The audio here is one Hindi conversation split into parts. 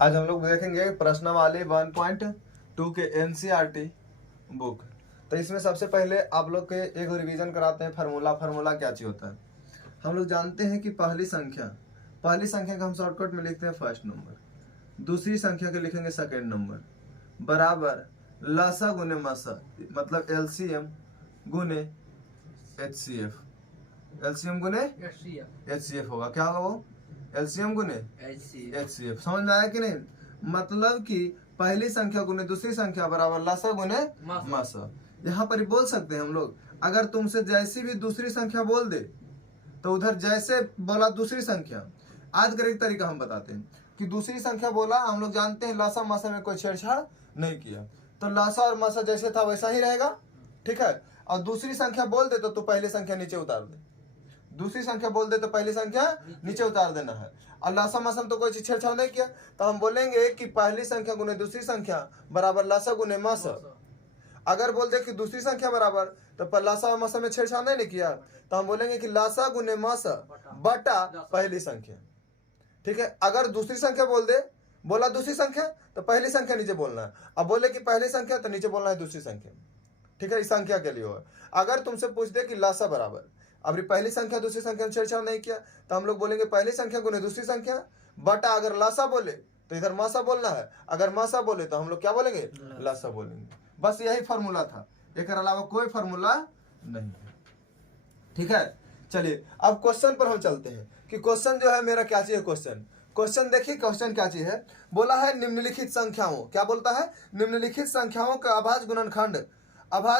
आज हम लोग देखेंगे प्रश्नावली 1.2 के एनसीईआरटी बुक। तो इसमें सबसे पहले आप लोग के एक रिवीजन कराते हैं। फार्मूला क्या चीज होता है। हम लोग जानते हैं कि पहली संख्या का हम शॉर्टकट में लिखते हैं फर्स्ट नंबर, दूसरी संख्या के लिखेंगे सेकेंड नंबर, बराबर लसा गुने मसा, मतलब एलसीएम गुने एचसीएफ। एलसीएम गुने एचसीएफ होगा, क्या होगा वो? एलसीएम गुने एचसीएफ। समझ में आया कि नहीं? मतलब कि पहली संख्या गुने दूसरी संख्या बराबर लसा गुने मसा। यहाँ पर बोल सकते हैं हम लोग, अगर तुमसे जैसी भी दूसरी संख्या बोल दे तो उधर जैसे बोला दूसरी संख्या। आज का एक तरीका हम बताते हैं कि दूसरी संख्या बोला, हम लोग जानते हैं लसा मसा में कोई छेड़छाड़ नहीं किया, तो लसा और मसा जैसे था वैसा ही रहेगा, ठीक है। और दूसरी संख्या बोल दे तो पहली संख्या नीचे उतार दे, दूसरी संख्या बोल दे तो पहली संख्या नीचे उतार देना है। और लसा मसा तो कोई छेड़छाड़ नहीं किया, तो हम बोलेंगे कि पहली संख्या गुने दूसरी संख्या बराबर लसा गुने मसा। अगर बोल दे कि दूसरी संख्या बराबर, तो लसा और मसा में छेड़छाड़ नहीं किया, तो हम बोलेंगे कि लसा गुने मसा बटा पहली संख्या, ठीक है। अगर दूसरी संख्या बोला दूसरी संख्या तो पहली संख्या नीचे बोलना है, अब बोले कि पहली संख्या तो नीचे बोलना है दूसरी संख्या, ठीक है। इस संख्या के लिए होगा। अगर तुमसे पूछ दे कि लसा बराबर, अब पहली संख्या दूसरी संख्या में छेड़छाड़ नहीं किया, तो हम लोग बोलेंगे पहली संख्या गुने दूसरी संख्या बटा, अगर लसा बोले तो इधर मसा बोलना है, अगर मसा बोले तो हम लोग क्या बोलेंगे? लसा बोलेंगे। बस यही फॉर्मूला था, एक अलावा कोई फॉर्मूला नहीं है, ठीक है। चलिए अब क्वेश्चन पर हम चलते हैं कि क्वेश्चन जो है मेरा क्या चाहिए। क्वेश्चन देखिए, क्वेश्चन क्या चीज है। बोला है निम्नलिखित संख्याओं, क्या बोलता है? निम्नलिखित संख्याओं का अभाज्य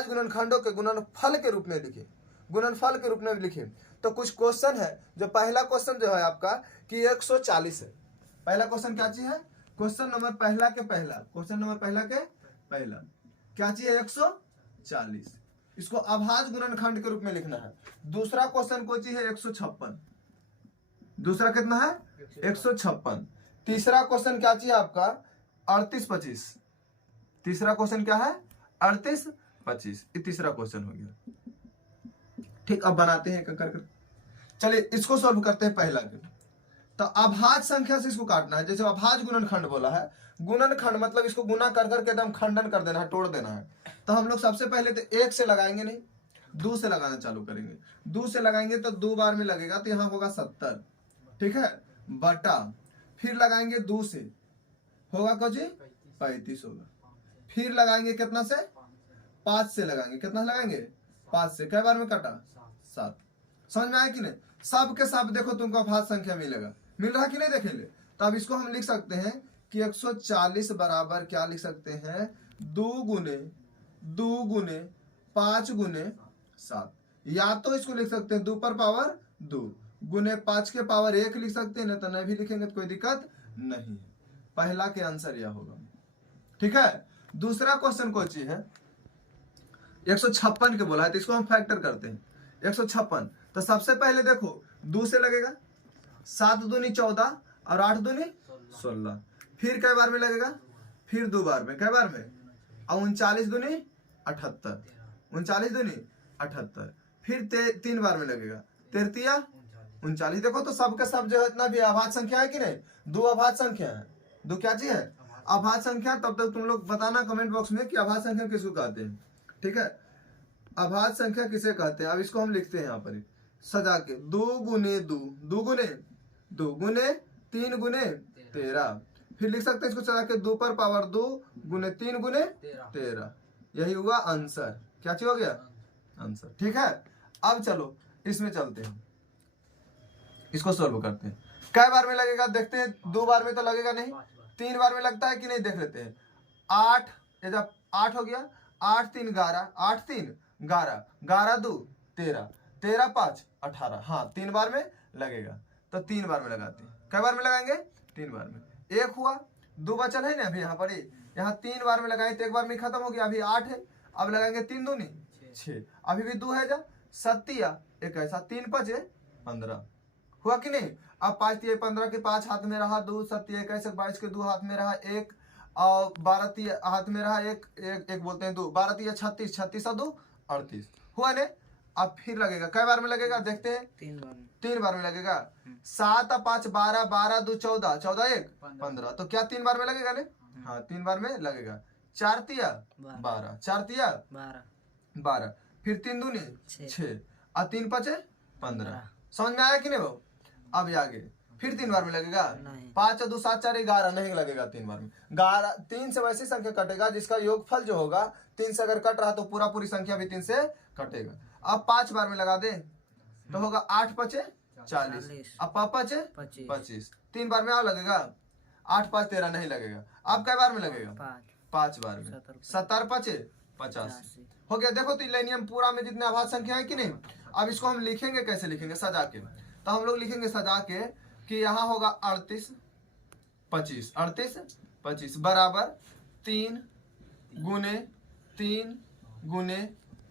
गुणनखंडों के गुणनफल के रूप में लिखे, गुणनफल के रूप में लिखे। तो कुछ क्वेश्चन है, जो पहला क्वेश्चन जो है आपका कि 140 है। पहला क्वेश्चन क्या चीज है? क्वेश्चन नंबर पहला के पहला क्या चीज है? 140। इसको अभाज्य गुणनखंड के रूप में लिखना है। दूसरा क्वेश्चन कोई चीज है? 156। दूसरा कितना है? 156। तीसरा क्वेश्चन क्या चाहिए आपका? 38-25। तीसरा क्वेश्चन क्या है? 38-25। ये तीसरा क्वेश्चन हो गया, ठीक। अब बनाते हैं कर चलिए इसको सॉल्व करते हैं पहला के। तो अभाज्य संख्या से इसको काटना है। जैसे अभाज्य गुणनखंड बोला है, गुणनखंड मतलब इसको गुना कर करके एकदम खंडन कर देना है, तोड़ देना है। तो हम लोग सबसे पहले तो 1 से लगाएंगे नहीं, 2 से लगाना चालू करेंगे। 2 से लगाएंगे तो 2 बार में लगेगा, तो यहाँ होगा 70, ठीक है, बटा फिर लगाएंगे 2 से, होगा कुछ 35 होगा। फिर लगाएंगे कितना से? 5 से लगाएंगे। कितना लगाएंगे? 5 से। कई बार में कटा? 7। समझ में आया कि नहीं? सब के सब देखो तुमको अभाज्य संख्या मिलेगा, मिल रहा कि नहीं देखेंगे। तो अब इसको हम लिख सकते हैं कि 140 बराबर क्या लिख सकते हैं? 2 गुने 5 गुने 7। या तो इसको लिख सकते हैं 2 पर पावर 2 गुने 5 के पावर 1 लिख सकते हैं, नहीं तो नहीं भी लिखेंगे तो कोई दिक्कत नहीं है। पहला के आंसर यह होगा, ठीक है। दूसरा क्वेश्चन कोई चीज है? 156 के बोला है, तो इसको हम फैक्टर करते हैं। 156 तो सबसे पहले देखो 2 से लगेगा, 7 दूनी 14 और 8 दूनी 16। फिर कई बार में लगेगा? फिर 2 बार में। कई बार में? और 39 दूनी 78, 39 दूनी 78। फिर 3 बार में लगेगा, 33 39। देखो तो सबके सब जो है इतना भी अभाज्य संख्या है कि नहीं? 2 अभाज्य संख्या है। 2 क्या चीज है? अभाज्य संख्या। तब तक तुम लोग बताना कमेंट बॉक्स में कि अभाज्य संख्या किसको कहते हैं, ठीक है। अभाज्य संख्या किसे कहते हैं? अब इसको हम लिखते हैं यहाँ पर सजा के, 2 गुने 2, 2 गुने 2 गुने 3 गुने 13। फिर लिख सकते हैं इसको सजा के 2 पर पावर 2 गुने 3 गुने 13। यही हुआ आंसर। क्या चीज हो गया? आंसर, ठीक है। अब चलो इसमें चलते हैं, इसको सॉल्व करते हैं। कई बार में लगेगा देखते हैं? 2 बार में तो लगेगा नहीं, 3 बार में लगता है कि नहीं, देख लेते हैं। 8 जब 8 हो गया, 8 3 11, 8 3 11, 11 2 13, 13 5 18। हाँ 3 बार में लगेगा, तो 3 बार में लगाते हैं। कई बार में लगाएंगे? 3 बार में। 1 हुआ, 2 बचल है ना अभी यहाँ पर, यहाँ 3 बार में लगाए तो 1 बार में खत्म हो गया। अभी 8 है, अब लगाएंगे 3 दूनी 6, अभी भी 2 है, जा 7 1 ऐसा 3 5 15 हुआ कि नहीं। अब 5 3 15 के 5 हाथ में रहा, 2 7 1 ऐसे 22 के 2 हाथ में रहा 1, और 12 3 हाथ में रहा 1 1 बोलते हैं 2, 12 3 36 36 2 38 हुआ ने। अब फिर लगेगा, कई बार में लगेगा देखते हैं, 3 बार में लगेगा। 7 और 5 12, 12 2 14, 14 1 15, तो क्या 3 बार में लगेगा ने? हाँ 3 बार में लगेगा। 4 तिया 12, 4 तिया 12, फिर 3 दूनी 6 और 3 5 15। समझ में आया कि नहीं वो? अब आगे फिर 3 बार में लगेगा। 5 और 2 7 4 11, नहीं लगेगा 3 बार में। 3 से वैसी संख्या कटेगा जिसका योगफल जो होगा 3 से अगर कट रहा तो पूरा पूरी संख्या भी 3 से कटेगा। अब 5 बार में लगा दे तो होगा 8 5 40, अब 5 25, 3 बार में और लगेगा। 8 5 13, नहीं लगेगा। अब कई बार में लगेगा? 5 बार में। 70 5 85 हो गया। देखो तो नियम पूरा में जितने अभाज्य संख्या है कि नहीं। अब इसको हम लिखेंगे, कैसे लिखेंगे? सजा के। तो हम लोग लिखेंगे सजा के कि यहाँ होगा 38 25, 38 25 बराबर 3 गुने 3 गुने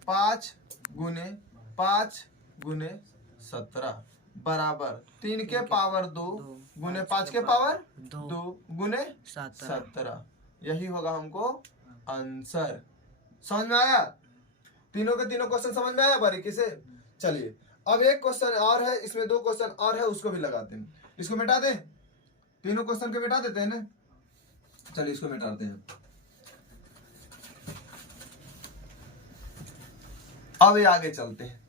5 गुने 5 गुने 17 बराबर 3 के पावर 2 गुने 5 के पावर 2 गुने 17। यही होगा हमको आंसर। समझ में आया? तीनों के तीनों क्वेश्चन समझ में आया बारीकी से? चलिए अब एक क्वेश्चन और है, इसमें 2 क्वेश्चन और है, उसको भी लगाते हैं। इसको मिटा दें, तीनों क्वेश्चन को मिटा देते हैं ना। चलिए इसको मिटाते हैं। अब ये आगे चलते हैं।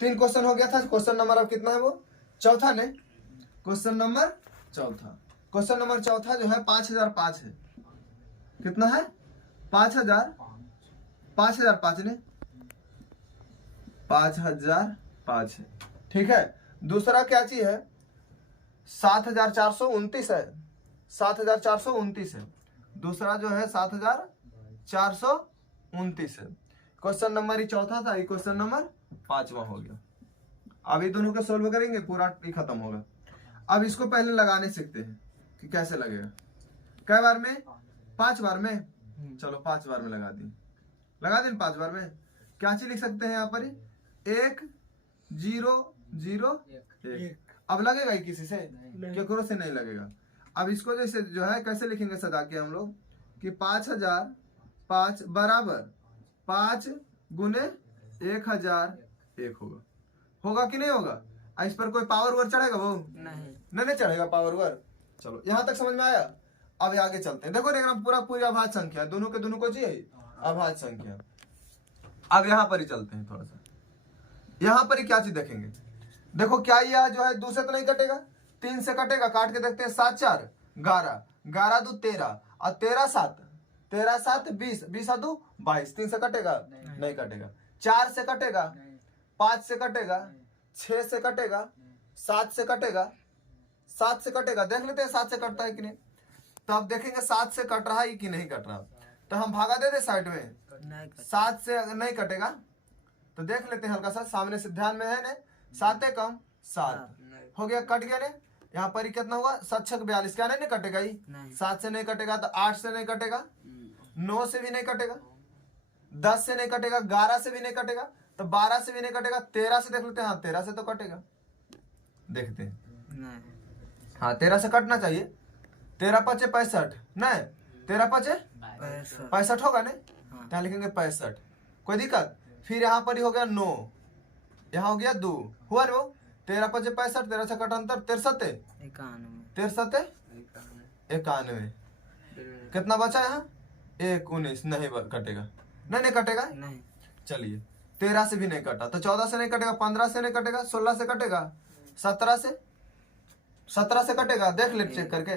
3 क्वेश्चन हो गया था। क्वेश्चन नंबर अब कितना है वो? चौथा ने। क्वेश्चन नंबर चौथा। क्वेश्चन नंबर चौथा जो है 5005 है। कितना है? 5005 ने 5005 है। ठीक है। दूसरा क्या चीज है? 7429 है। 7429 है। दूसरा जो है 7429 है। क्वेश्चन नंबर ही चौथा था, ये क्वेश्चन नंबर 5वां हो गया। अब ये दोनों को सोल्व करेंगे, पूरा ही खत्म होगा। अब इसको पहले लगाने सीखते हैं कि कैसे लगेगा। कई बार में? 5 बार में। चलो 5 बार में लगा दी, लगा दें 5 बार में। क्या चीज लिख सकते हैं यहाँ पर? 1 0 0 1। अब लगेगा ही किसी से? केकरो से नहीं लगेगा। अब इसको जैसे जो है कैसे लिखेंगे सजा के हम लोग कि 5005 बराबर 5 गुने 1001 होगा। होगा कि नहीं होगा? इस पर कोई पावर वर्ड चढ़ेगा वो? नहीं चढ़ेगा पावर वर्ड। चलो यहाँ तक समझ में आया। अब आगे चलते हैं। देखो डायग्राम पूरी अभाज्य संख्या, दोनों के दोनों को चाहिए अभाज्य संख्या। अब यहाँ पर ही चलते हैं थोड़ा सा। यहाँ पर ही क्या चीज देखेंगे? देखो क्या यह जो है 2 से तो नहीं कटेगा, 3 से कटेगा। काट के देखते हैं। 7 4 11, 11 2 13 और 13 7 20, 20 2 22। 3 से कटेगा? नहीं कटेगा। 4 से कटेगा? 5 से कटेगा? 6 से कटेगा? 7 से कटेगा? 7 से कटेगा। देख लेते हैं 7 से कटता है कि नहीं। तो अब देखेंगे 7 से कट रहा है कि नहीं कट रहा। तो हम भागा दे दे साइड में। 7 से नहीं कटेगा तो देख लेते हैं हल्का सा सामने से, ध्यान में है ना। 7 कम 7 हो गया, कट गया ने। यहाँ पर कितना हुआ? 7 6 42। क्या नहीं कटेगा ही? 7 से नहीं कटेगा तो 8 से नहीं कटेगा, 9 से भी नहीं कटेगा, 10 से नहीं कटेगा, 11 से भी नहीं कटेगा, तो 12 से भी नहीं कटेगा। 13 से देख लेते हैं। हाँ 13 से तो कटेगा, देखते हैं। हाँ 13 से कटना चाहिए। 13 5 65 नहीं, 13 5 65 होगा नहीं। यहाँ लिखेंगे 65, कोई दिक्कत? फिर यहाँ पर ही हो गया 9, यहाँ हो गया 2, हुआ रो। 13 5 65, 13 से कट अंतर 63 91। कितना बचा यहाँ? 1 19, नहीं कटेगा। नहीं कटेगा। चलिए 13 से भी नहीं कटा तो 14 से नहीं कटेगा, 15 से नहीं कटेगा, 16 से कटेगा, 17 से कटेगा। देख ले चेक करके।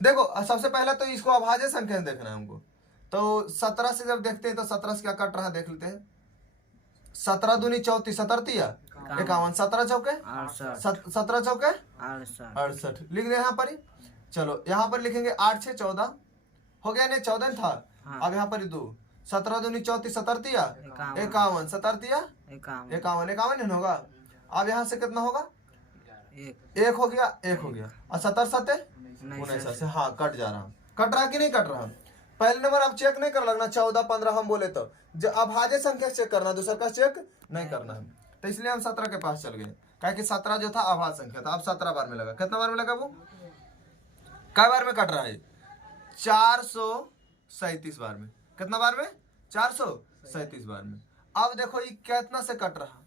देखो सबसे पहले तो इसको अभाज्य संख्या देखना है हमको। तो 17 से जब देखते हैं तो 17 से क्या कट रहा है देख लेते हैं। 17 दूनी 34, 17 51, 17 चौके 17 चौके 68 लिख दे यहाँ पर ही। चलो यहाँ पर लिखेंगे 8 6 14 हो गया नहीं, 14 था। अब यहाँ पर 2, 17 दूनी 34, 17 51, 17 51 होगा। अब यहाँ से कितना होगा? 1 हो गया, 1 हो गया। और 17 7 19 से हाँ कट जा रहा। कट रहा कि नहीं कट रहा? पहले नंबर अब चेक नहीं कर लगना 14 15 हम बोले तो अभाज्य संख्या चेक करना, दूसरा का चेक नहीं करना है। तो इसलिए हम 17 के पास चल गए, क्या कि 17 जो था अभाज्य संख्या था। अब 17 बार में लगा। कितना बार में लगा वो? कई बार में कट रहा है? 437 बार में। कितना बार में? 437 बार में। अब देखो ये कितना से कट रहा,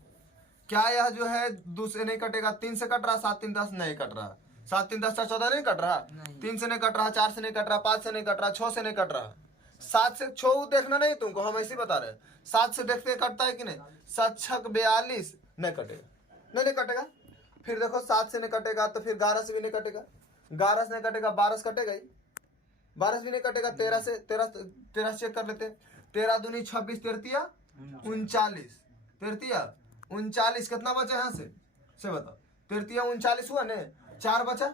क्या यह जो है 2 से नहीं कटेगा, 3 से कट रहा, 7 3 10 नहीं कट रहा, 7 3 10 4 14 नहीं कट रहा, 3 से नहीं कट रहा, 4 से नहीं कट रहा, 5 से नहीं कट रहा, 6 से नहीं कट रहा, 7 से 6 देखना नहीं तुमको, हम ऐसे ही बता रहे हैं। 7 से देखते कटता है कि नहीं, 7 6 42 नहीं कटेगा, नहीं कटेगा। फिर देखो 7 से नहीं कटेगा तो फिर 11 से भी नहीं कटेगा, 11 से नहीं कटेगा, 12 से कटेगा ही, 12 से भी नहीं कटेगा, 13 से 13 चेक कर लेते, 13 दूनी 26, 13 39, 13 39 कितना बचा यहाँ से बताओ, 13 39 हुआ ने, 4 बचा,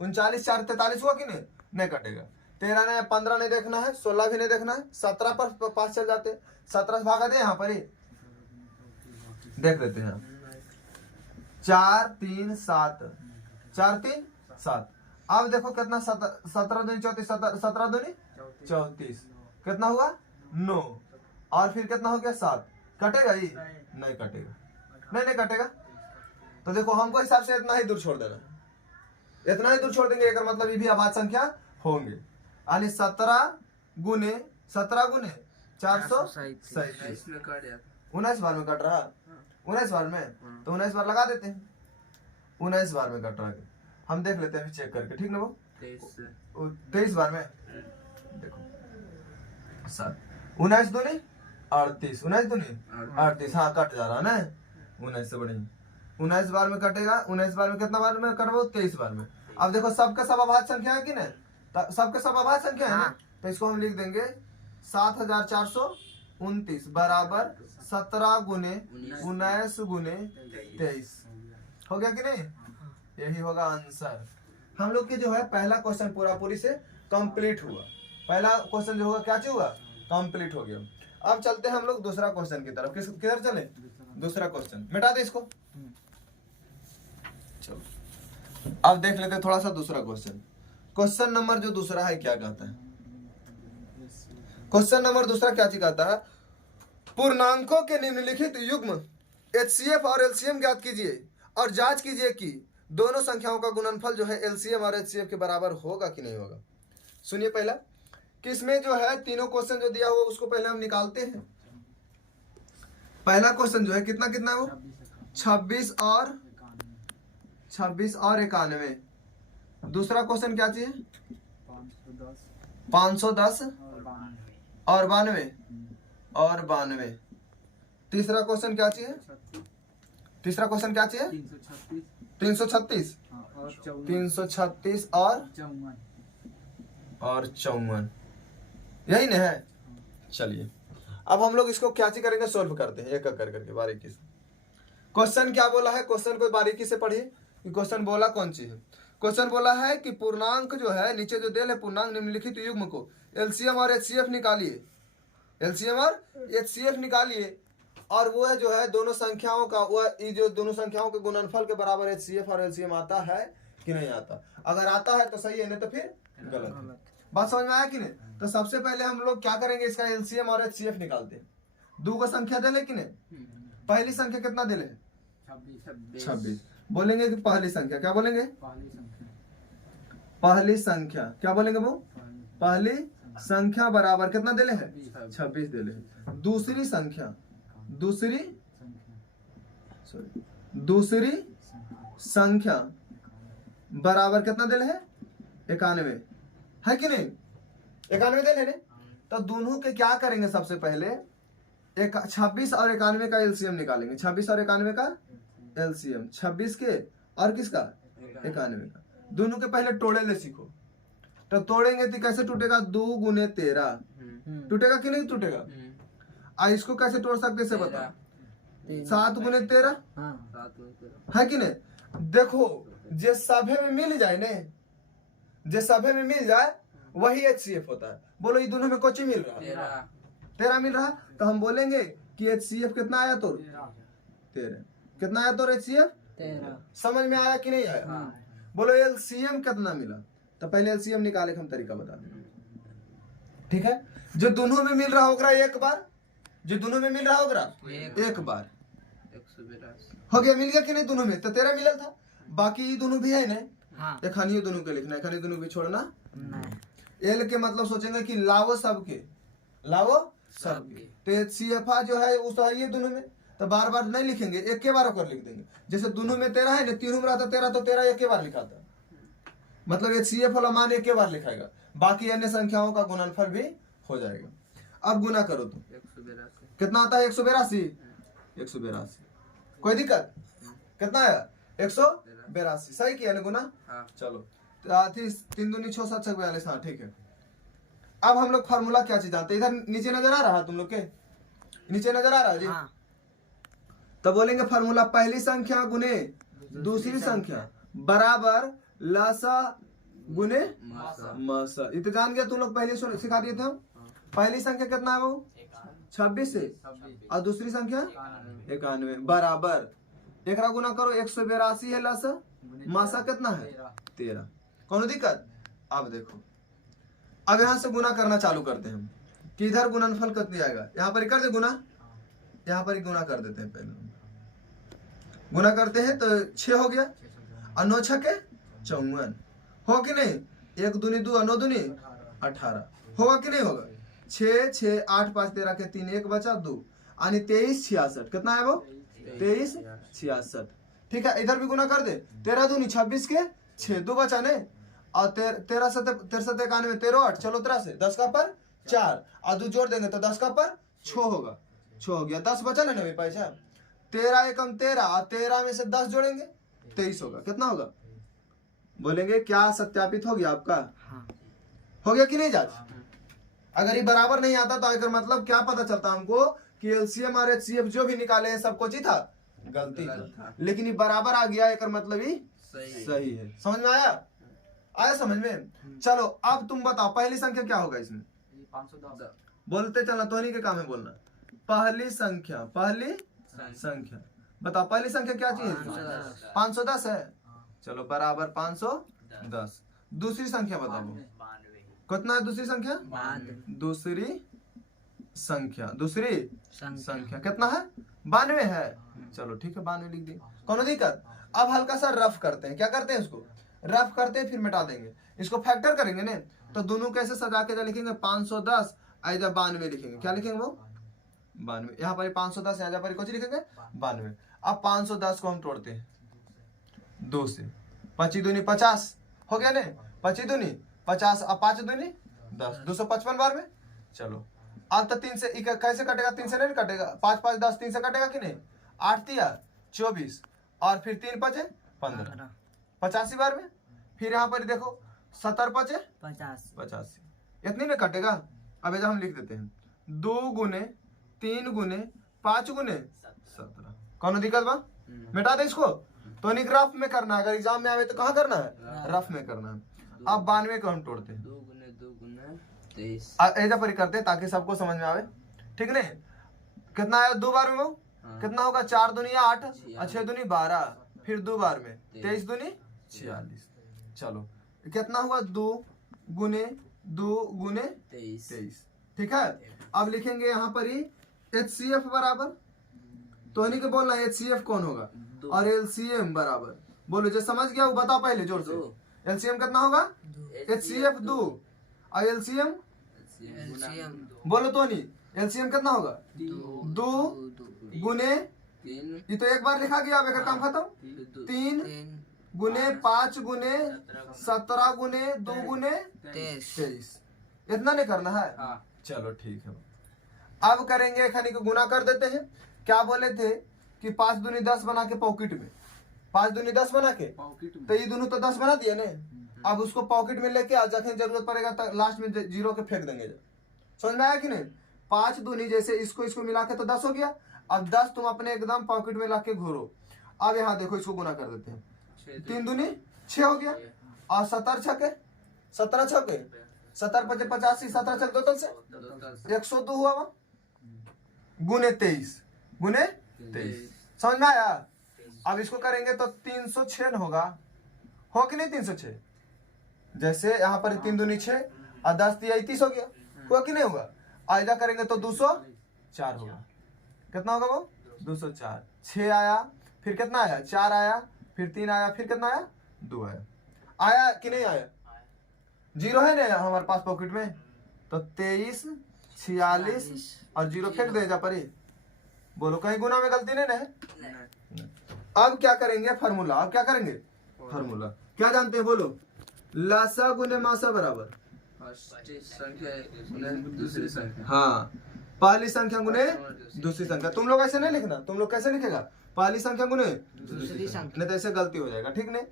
39 4 43 हुआ कि नहीं कटेगा। 13 ने 15 नहीं देखना है, 16 भी नहीं देखना है, 17 पर 5 चल जाते, 17 से भागा दे, यहाँ पर ही देख लेते हैं, 4 3 7, 4 3 7। अब देखो कितना, 17 दूनी 34, 17 दूनी 34, कितना हुआ 9, और फिर कितना हो गया 7, कटेगा ही नहीं कटेगा, नहीं कटेगा। तो देखो हमको हिसाब से इतना ही दूर छोड़ देना, इतना ही दूर छोड़ देंगे, एक मतलब ये भी अभाज्य संख्या होंगे, यानी 17 गुने 437, 19 बार में कट रहा, 19 बार में, तो 19 बार लगा देते हैं, 19 बार में कट रहा है, हम देख लेते हैं अभी चेक करके, ठीक ना वो 23 बार में, देखो 7 19 दूनी 38, 19 दूनी 38, हाँ कट जा रहा ना, 19 से बड़ी 19 बार में कटेगा, 19 बार में कितना बार में कटवाओ, 23 बार में। अब देखो सबके सब अभाज्य संख्या है कि नहीं, सबके सब अभाज्य संख्या है ना, तो इसको हम लिख देंगे 7429 बराबर 17 गुने 19 गुने 23, हो गया कि नहीं, यही होगा आंसर। हम लोग के जो है पहला क्वेश्चन पूरा पूरी से कंप्लीट हुआ, पहला क्वेश्चन जो होगा क्या चीज हुआ, कंप्लीट हो गया। अब चलते हैं हम लोग दूसरा क्वेश्चन की तरफ, किधर चले, दूसरा क्वेश्चन मिटा दे इसको, चलो अब देख लेते हैं थोड़ा सा दूसरा क्वेश्चन। क्वेश्चन नंबर जो दूसरा है क्या कहता है, क्वेश्चन नंबर दूसरा क्या चीज कहता है, पूर्णांकों के निम्नलिखित युग्म HCF और LCM ज्ञात कीजिए और जांच कीजिए कि दोनों संख्याओं का गुणनफल जो है LCM और HCF के बराबर होगा कि नहीं होगा। सुनिए पहला कि इसमें जो है तीनों क्वेश्चन जो दिया हुआ उसको पहले हम निकालते हैं। पहला क्वेश्चन जो है कितना कितना है वो 26 और 91। दूसरा क्वेश्चन क्या चाहिए 510 और 92। तीसरा क्वेश्चन क्या चाहिए, तीसरा क्वेश्चन क्या चाहिए 336 और 54, यही ना है। चलिए अब हम लोग इसको क्या चीज करेंगे, सोल्व करते हैं एक एक करके बारीकी से। क्वेश्चन क्या बोला है, क्वेश्चन को बारीकी से पढ़िए कि क्वेश्चन बोला कौन चीज है। क्वेश्चन बोला है कि पूर्णांक जो है नीचे जो दिया है पूर्णांक निम्नलिखित युग्म को LCM और HCF निकालिए, LCM और HCF निकालिए, और वो है जो है दोनों संख्याओं का वो ये जो दोनों संख्याओं के गुणनफल के बराबर HCF और LCM आता है कि नहीं आता। अगर आता है तो सही है, नहीं तो फिर गलत है। बात समझ में आया कि नहीं। तो सबसे पहले हम लोग क्या करेंगे, इसका LCM और HCF निकालते हैं। दो को संख्या दे ले कि नहीं, पहली संख्या कितना दे ले 26। बोलेंगे कि पहली संख्या क्या बोलेंगे, पहली संख्या क्या बोलेंगे वो, पहली संख्या बराबर कितना दे ले है 26 दे ले। दूसरी संख्या दूसरी संख्या बराबर कितना दे ले है 91 है कि नहीं, 91 दे ले। तो दोनों के क्या करेंगे, सबसे पहले 26 और 91 का LCM निकालेंगे। 26 और 91 का LCM, 26 के और किसका 91 का। दोनों के पहले तोड़े ले सीखो। तो तोड़ेंगे तो कैसे टूटेगा, 2 गुने 13 टूटेगा कि नहीं टूटेगा। इसको कैसे तोड़ सकते से बता, 7 गुने 13 है कि नहीं। देखो जे सभे में मिल जाए ने, जे सभे में मिल जाए वही HCF होता है। बोलो ये दोनों में कोची मिल रहा है 13 मिल रहा। तो हम बोलेंगे कि HCF कितना आया तो 13, कितना आया तो HCF 13। समझ में आया कि नहीं आया। बोलो LCM कितना मिला, तो पहले LCM निकाले हम तरीका बता दें, ठीक है। जो दोनों में मिल रहा होगा एक बार, जो दोनों में मिल रहा होगा एक बार हो गया, मिल गया कि नहीं दोनों में। तो 13 मिला था, बाकी ये दोनों भी है ना। एक खानी दोनों के लिखना है, खानी दोनों भी छोड़ना। L के मतलब सोचेंगे कि लावो सबके, लावो सबके। तो CFA जो है वो सही है दोनों में, तो बार बार नहीं लिखेंगे, एक के बार होकर लिख देंगे। जैसे दोनों में 13 है ना, तीनों में रहता 13 तो 13 एक के बार लिखा था, मतलब HCF वाला मान एक के बार लिखाएगा, बाकी अन्य संख्याओं का गुणनफल भी हो जाएगा। अब गुना करो तुम, 182 कितना आता है 182। 182 कोई दिक्कत, कितना है 182, सही किया ना गुना। हाँ। चलो 3 दूनी 6 7 42, हाँ ठीक है। अब हम लोग फार्मूला क्या चीज जानते हैं, इधर नीचे नजर आ रहा है तुम लोग के, नीचे नजर आ रहा है जी। हाँ। तो बोलेंगे फार्मूला पहली संख्या गुने दूसरी संख्या बराबर लसा गुने मसा। ये तो जान गया तुम लोग, पहले सिखा दिए थे हम। पहली संख्या कितना है वो 26 से, और दूसरी संख्या 91 बराबर, एक गुना करो 182 है लसा, मासा कितना है 13। कौन दिक्कत। अब देखो, अब यहां से गुना करना चालू करते हैं हम कि इधर गुणनफल कितना आएगा, यहाँ पर कर दे गुना, यहाँ पर ही गुना कर देते हैं। पहले गुना करते हैं तो 6 हो गया, और 9 छके 54 हो कि नहीं, 1 दूनी 2 9 दूनी 18 होगा कि नहीं होगा। 6 6 8 5 13 के 3 1 बचा 2 यानी 23 66, कितना है वो 23 66। ठीक है, इधर भी गुना कर दे, 13 दूनी 26 के 6 2 बचा ने, और 13 7 63 91 13 8, चलो 13 से 10 का पर 4 और 2 जोड़ देंगे तो 10 का पर 6 होगा, 6 हो गया, 10 बचा ना पैसा। 13 एकम 13 और 13 में से 10 जोड़ेंगे 23 होगा, कितना होगा बोलेंगे। क्या सत्यापित हो गया आपका। हाँ। हो गया कि नहीं जांच। अगर ये बराबर नहीं आता तो अगर मतलब क्या पता चलता हमको कि LCM और HCF जो भी निकाले हैं सब कुछ ही था गलती था, लेकिन ये बराबर आ गया, एक मतलब ही सही है। समझ में आया, आया समझ में। चलो अब तुम बताओ पहली संख्या क्या होगा इसमें, 510। बोलते चलना, तो नहीं के काम है बोलना। पहली संख्या, पहली संख्या बताओ, पहली संख्या क्या चाहिए 510 है, चलो बराबर 510। दूसरी संख्या बताओ कितना है, दूसरी संख्या दूसरी संख्या कितना है 92 है, चलो ठीक है 92 लिख दिए, कौन दिक्कत। अब हल्का सा रफ करते हैं, क्या करते हैं इसको रफ करते हैं, फिर मिटा देंगे, इसको फैक्टर करेंगे ना, तो दोनों कैसे सजा के लिखेंगे 510 इधर 92 लिखेंगे, क्या लिखेंगे वो 92, यहाँ पर 510 यहाँ पर कुछ लिखेंगे 92। अब 510 को हम तोड़ते हैं 2 से, 25 दूनी 50 हो गया ना, 25 दूनी 50 और 5 दूनी 10, 255 बार में। चलो अब तो 3 से कैसे कटेगा, 3 से नहीं कटेगा, 5 5 10 3 से कटेगा कि नहीं, 8 तिया 24 और फिर 3 5 15, 85 बार में। फिर यहाँ पर देखो 70 5 85, इतनी में कटेगा। अब इधर हम लिख देते हैं 2 गुने 3 गुने 5 गुने 17, कौन दिक्कत बा, मिटा दे इसको। तो नहीं रफ में करना है, अगर एग्जाम में आवे तो कहाँ करना है, रफ में करना है। अब 92 को हम तोड़ते हैं, 2 गुने 23 ऐसा पर करते हैं ताकि सबको समझ में आवे, ठीक नहीं। कितना है 2 बार में वो कितना होगा, 4 दूनी 8 और 6 दूनी 12, फिर 2 बार में 23 दूनी 46। चलो कितना हुआ 2 गुने 23, ठीक है। अब लिखेंगे यहाँ पर ही HCF बराबर, तो नहीं के बोलना HCF कौन होगा, और LCM बराबर, बोलो जो समझ गया वो बताओ पहले जोर से। LCM कितना होगा, HCF 2 और LCM बोलो तो नहीं, LCM कितना होगा 2 गुने, ये तो एक बार लिखा गया, अब एक काम खत्म, 3 गुने 5 गुने 17 गुने 2 गुने 23, इतना नहीं करना है। चलो ठीक है, अब करेंगे खाली को गुना कर देते हैं। क्या बोले थे कि 5 दूनी 10 बना के पॉकेट में, 5 दूनी 10 बना के, तो ये दोनों तो 10 बना दिया ने। अब उसको पॉकेट में लेके आ, जब जरूरत पड़ेगा तो लास्ट में 0 के फेंक देंगे। समझ में आया कि नहीं। 5 दूनी जैसे इसको मिला के तो 10 हो गया, अब 10 तुम अपने एकदम पॉकेट में ला के घोरो। अब यहाँ देखो इसको गुना कर देते हैं, 3 दूनी 6 हो गया, और 17 छके 70 5 85, 17 छक 2 से 102 हुआ वहाँ, गुने 23 गुने 23, समझ में आया। अब इसको करेंगे तो 306 होगा, हो कि नहीं 306, जैसे यहाँ पर 3 दूनी 6 और 10 दिया 31 हो गया, हुआ कि नहीं होगा। आइजा करेंगे तो 204 होगा, कितना होगा वो 204। 6 आया, फिर कितना आया 4 आया, फिर 3 आया, फिर कितना आया 2 आया कि नहीं आया, 0 है ना हमारे पास पॉकेट में, तो 23 46 और जीरो फेंक दे जा परी। बोलो कहीं गुना में गलती नहीं है। नहीं। अब क्या करेंगे फार्मूला, अब क्या करेंगे फार्मूला, क्या जानते हैं बोलो। लासा गुने मासा बराबर, फर्स्ट संख्या गुने दूसरी संख्या। हाँ पहली संख्या गुने दूसरी संख्या। तुम लोग ऐसे नहीं लिखना, तुम लोग कैसे लिखेगा, पहली संख्या गुने दूसरी संख्या, नहीं तो ऐसे गलती हो जाएगा, ठीक नहीं।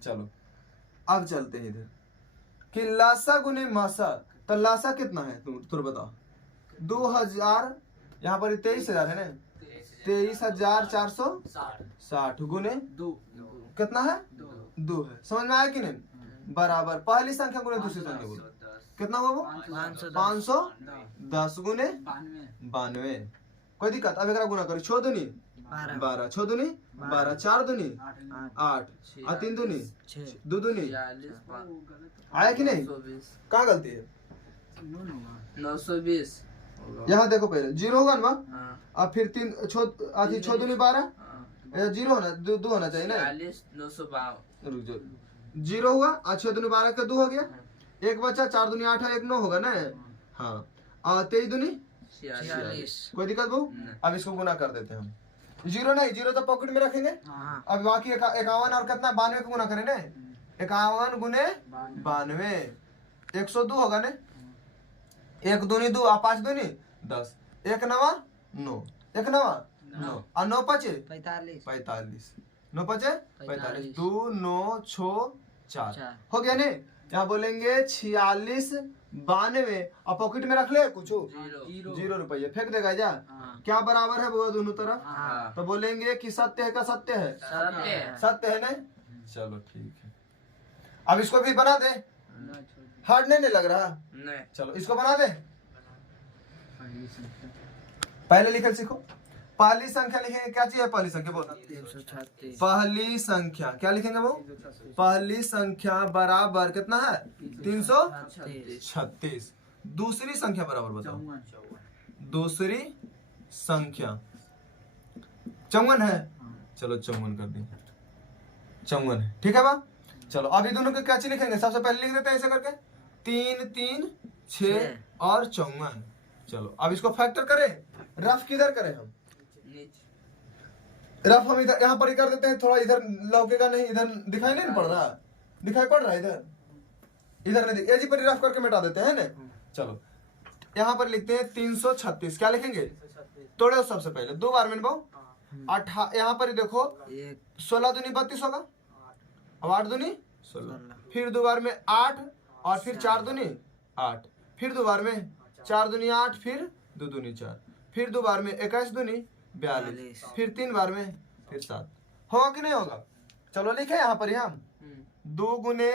चलो अब चलते हैं इधर कि लासा गुने मासा, तो लासा कितना है तुम बताओ। 2000, यहाँ पर 23,000 है ना, 23,460 गुने कितना है 2 है। समझ में आया कि नहीं, बराबर पहली संख्या गुने दूसरी संख्या गुने कितना हुआ वो 510 गुने 92। कोई दिक्कत। अब एक गुना करो, 6 दूनी 12, 6 दूनी 12, 4 दूनी 8 और 3 दूनी 2 दूनी। आया कि नहीं, कहाँ गलती है 920। यहाँ देखो पहले जीरो होगा ना, हाँ। अब फिर 3 6 दूनी 12, जीरो होना 2 होना चाहिए ना। 952। रुक जाओ, जीरो हुआ और 6 दूनी 12 का 2 हो गया, एक बचा, 4 दूनी 8 है, 1 9 होगा ना। हाँ और 23 दूनी 46। कोई दिक्कत बहु। अब इसको गुना कर देते हैं हम। जीरो नहीं, जीरो तो पॉकेट में रखेंगे। अब बाकी 51 और कितना 92 को गुना करें ना, 51 गुने 92 102 होगा ना। 1 दूनी 2 और 5 दूनी 10, 1 नवा 9, 1 नवा 9 और 9 पचे 45, 9 पचे 45, 2 9 6 4 हो गया नहीं। यहाँ बोलेंगे 46 92 और पॉकेट में रख ले कुछ 0 रुपये फेंक देगा जा। क्या बराबर है वो दोनों तरफ। तो बोलेंगे कि सत्य है का सत्य है, सत्य है नहीं। चलो ठीक है, अब इसको भी बना दे, हार्ड नहीं लग रहा। चलो इसको बना दे, पहले लिखल सीखो। पहली संख्या लिखेंगे, क्या चाहिए पहली संख्या बोल। पहली संख्या क्या लिखेंगे वो, पहली संख्या बराबर कितना है 336। दूसरी संख्या बराबर बताओ, दूसरी संख्या 54 है। चलो 54 कर दी, 54 है, ठीक है बा। चलो अभी दोनों के क्या चीज लिखेंगे, सबसे पहले लिख देते हैं ऐसे करके 3 3 6 और 54। चलो अब इसको फैक्टर करें, रफ किधर करें हम, रफ हम इधर यहाँ पर ही कर देते हैं। थोड़ा इधर लौकेगा नहीं, इधर दिखाई नहीं पड़ रहा, दिखाई पड़ रहा है इधर, इधर नहीं, एजी पर रफ करके मिटा देते हैं ना। चलो यहाँ पर लिखते हैं 336। क्या लिखेंगे, तोड़े सबसे पहले 2 बार में बहु 8, यहाँ पर ही देखो 16 दूनी 32 होगा, अब 8 दूनी 16, फिर 2 बार में 8 और फिर 4 दूनी 8, फिर 2 बार में 4 दूनी 8, फिर 2 दूनी 4, फिर 2 बार में 21 दूनी 42, फिर 3 बार में फिर 7। होगा कि नहीं होगा। चलो लिखे यहाँ पर हम 2 गुने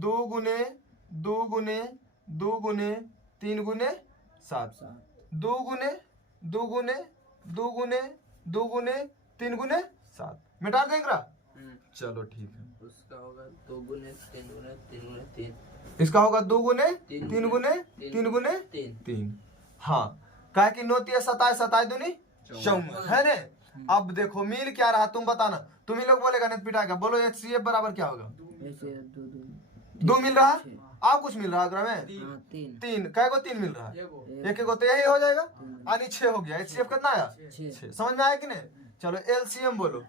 2 गुने 2 गुने 2 गुने 3 गुने 7, 2 गुने 2 गुने 2 गुने 2 गुने 3 गुने 7 मिटा देगा। चलो ठीक है, उसका होगा 2 गुने 3 गुने 3 गुने 3, इसका होगा 2 गुने 3 गुने 3 गुने 3। हाँ कहा कि 9 3 27, 27 दूनी 54 है ने। अब देखो मिल क्या रहा तुम बताना, तुम ही लोग बोलेगा नहीं पिटाएगा। बोलो HCF बराबर क्या होगा, 2 मिल रहा, आप कुछ मिल रहा है में 3, कै को 3 मिल रहा है, एक तो यही हो जाएगा, यानी 6 हो गया। HCF कितना आया 6, समझ में आया कि नहीं। चलो LCM बोलो,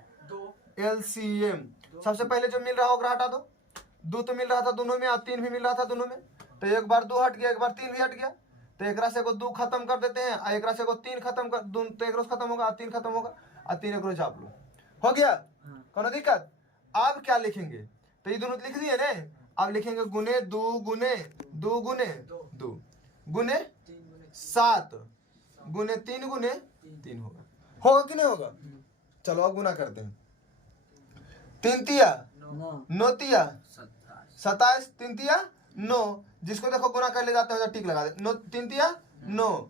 LCM सबसे पहले जो मिल रहा होगा हटा दो। 2 तो मिल रहा था दोनों में और 3 भी मिल रहा था दोनों में, तो एक बार 2 हट गया, एक बार 3 भी हट गया, तो एक से को 2 खत्म कर देते हैं, एक से को 3 खत्म कर, तो एक खत्म होगा, 3 खत्म होगा और 3 एक चाप लो, हो गया कोनो दिक्कत। अब क्या लिखेंगे, तो ये दोनों लिख दिए ना। अब लिखेंगे गुने 2 गुने 2 गुने 2 गुने 7 गुने 3 गुने 3 होगा कि नहीं होगा। चलो अब गुना करते हैं, 3 तिया 9 तिया 27, 3 तिया 9, जिसको देखो गुना कर ले जाते हो टिक लगा दे। 3 तिया 9,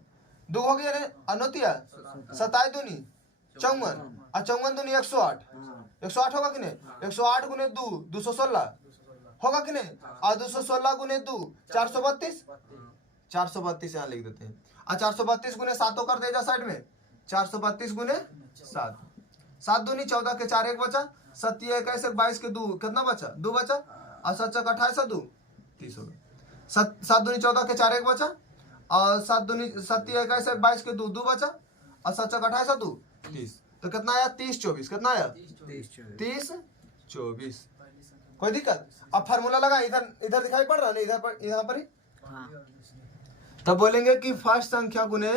2 हो गया ना, 9 तिया 27 दूनी 54 और 54 दूनी 108, 108 होगा कि नहीं। 108 गुने 2 216 होगा कि नहीं, और 216 गुने 2 432, 432 यहाँ लिख देते हैं। और 432 गुने 7 कर देगा साइड में, 432 गुने 7, 7 दूनी 14 के 4 1 बचा, 7 21 22 के 2 कितना बचा 2 बचा, और 7 28 2 30 होगा। 7 दूनी 14 के 4 1 बचा, और 7 दूनी 7 21 22 के 2 बचा और 7 चौक 28 और 2 30। तो कितना आया 30 24 कितना आया 30 24। कोई दिक्कत? अब फार्मूला लगा इधर इधर दिखाई पड़ रहा है इधर पर यहाँ पर ही। तब बोलेंगे कि फर्स्ट संख्या गुने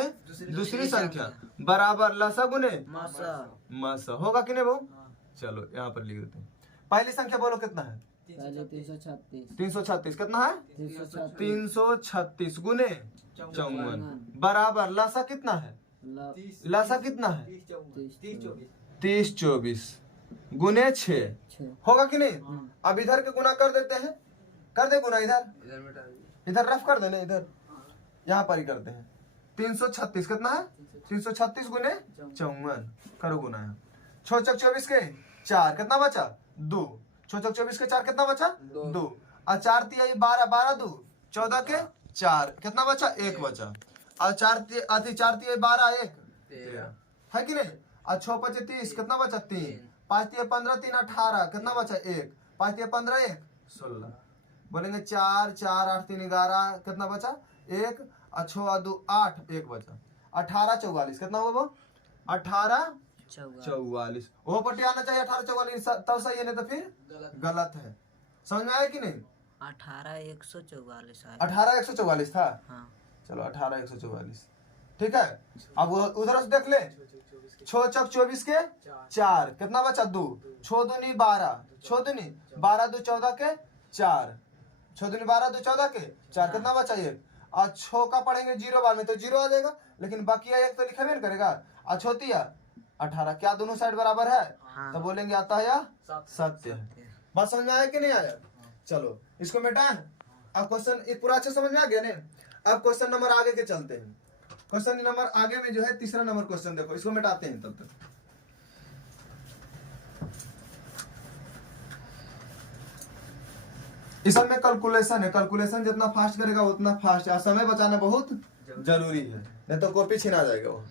दूसरी संख्या बराबर लसा गुने मसा होगा कि नहीं वो? चलो यहाँ पर लिख देते हैं। पहली संख्या बोलो कितना है? 336 कितना है? 336 गुने 54 बराबर लसा कितना है? लसा कितना है? 30 24 गुने 6 होगा कि नहीं? अब इधर के गुना कर देते हैं। कर दे गुना इधर रफ कर देना इधर यहाँ पर ही करते हैं। 336 कितना है? 336 गुने 54 करो गुना है। 6 चौक 24 के 4 कितना बचा? 2। 6 चौक 24 के 4 कितना बचा? 2 और 4 तिया 12 12 2 14 के 4 कितना बचा? 1 बचा और 4 तिया 12 1 है कि नहीं? और 6 5 30 कितना बचा? 3 5 तिया 15 3 18 कितना बचा? 1 5 तिया 15 1 16। बोलेंगे 4 4 8 3 11 कितना बचा? 1 और 6 2 8 1 बचा। 18 44 कितना होगा वो? 18 44 वो पट्टी आना चाहिए 18 44 तब सही है नहीं तो फिर गलत है। समझ में आया कि नहीं? 18 144 18 144 था। हाँ। चलो 18 144 ठीक है। अब उधर से देख ले 6 चौक 24 के 4 कितना बचा? 2 6 दूनी 12 6 दूनी 12 2 14 के 4 6 दूनी 12 2 14 के 4 कितना बचा? 1 और 6 का पढ़ेंगे 0 बार में तो 0 आ जाएगा लेकिन बाकी 1 तो लिखा भी नहीं करेगा। और छोटिया 18 क्या दोनों साइड बराबर है? हाँ। तो बोलेंगे आता है या सत्य है। बात समझ में आया कि नहीं आया? चलो इसको मिटाएं। अब क्वेश्चन एक पूरा अच्छा समझ में आ गया ना? अब क्वेश्चन नंबर आगे के चलते हैं। क्वेश्चन नंबर आगे में जो है तीसरा नंबर क्वेश्चन देखो इसको मिटाते हैं तब तक। इसमें कैलकुलेशन है। कैलकुलेशन जितना फास्ट करेगा उतना फास्ट है। समय बचाना बहुत जरूरी है नहीं तो कॉपी छीना जाएगा वो।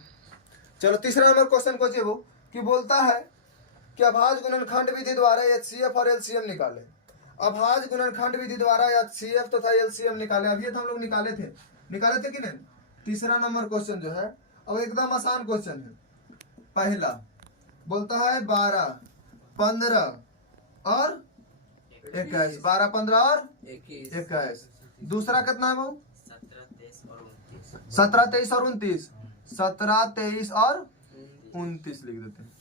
चलो तीसरा नंबर क्वेश्चन को वो कि बोलता है कि अभाज्य गुणनखंड विधि द्वारा एचसीएफ और एलसीएम निकाले। अभाज्य गुणनखंड विधि द्वारा एचसीएफ तथा एलसीएम निकाले। अभी तो हम लोग निकाले थे कि नहीं? तीसरा नंबर क्वेश्चन जो है अब एकदम आसान क्वेश्चन है। पहला बोलता है 12 15 और 21 12 15 और 21। दूसरा कितना है वो? 17 23 और 29 17 23 और 29 लिख देते हैं।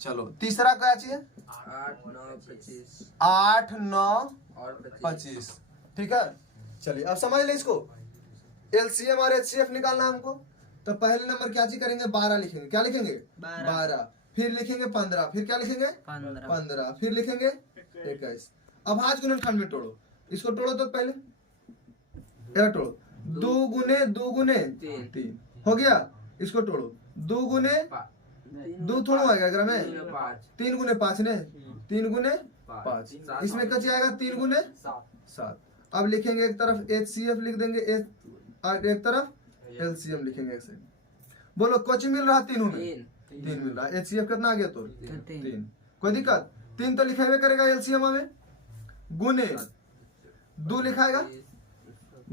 चलो तीसरा क्या चाहिए? 8 9 25 ठीक है। चलिए अब समझ ले इसको। एलसीएम और एचसीएफ निकालना हमको तो पहले नंबर क्या चीज करेंगे? 12 लिखेंगे। क्या लिखेंगे? 12 फिर लिखेंगे 15 फिर क्या लिखेंगे? 15 फिर लिखेंगे 21। अब आज गुणनखंड में तोड़ो इसको। तोड़ो तो पहले तोड़ो 2 गुने 3 हो गया। इसको तोड़ो 2 गुने 2 थोड़ा आएगा अगर में 3 गुने 5 ने 3 गुने 5 इसमें कच्ची आएगा 3 गुने 7। अब लिखेंगे एक तरफ एचसीएफ लिख देंगे और एक तरफ एलसीएम लिखेंगे ऐसे। बोलो कुछ मिल रहा? 3 में 3 मिल रहा। एचसीएफ कितना आ गया? तो 3। कोई दिक्कत? 3 तो लिखेबे करेगा एलसीएम में। गुने 2 लिखाएगा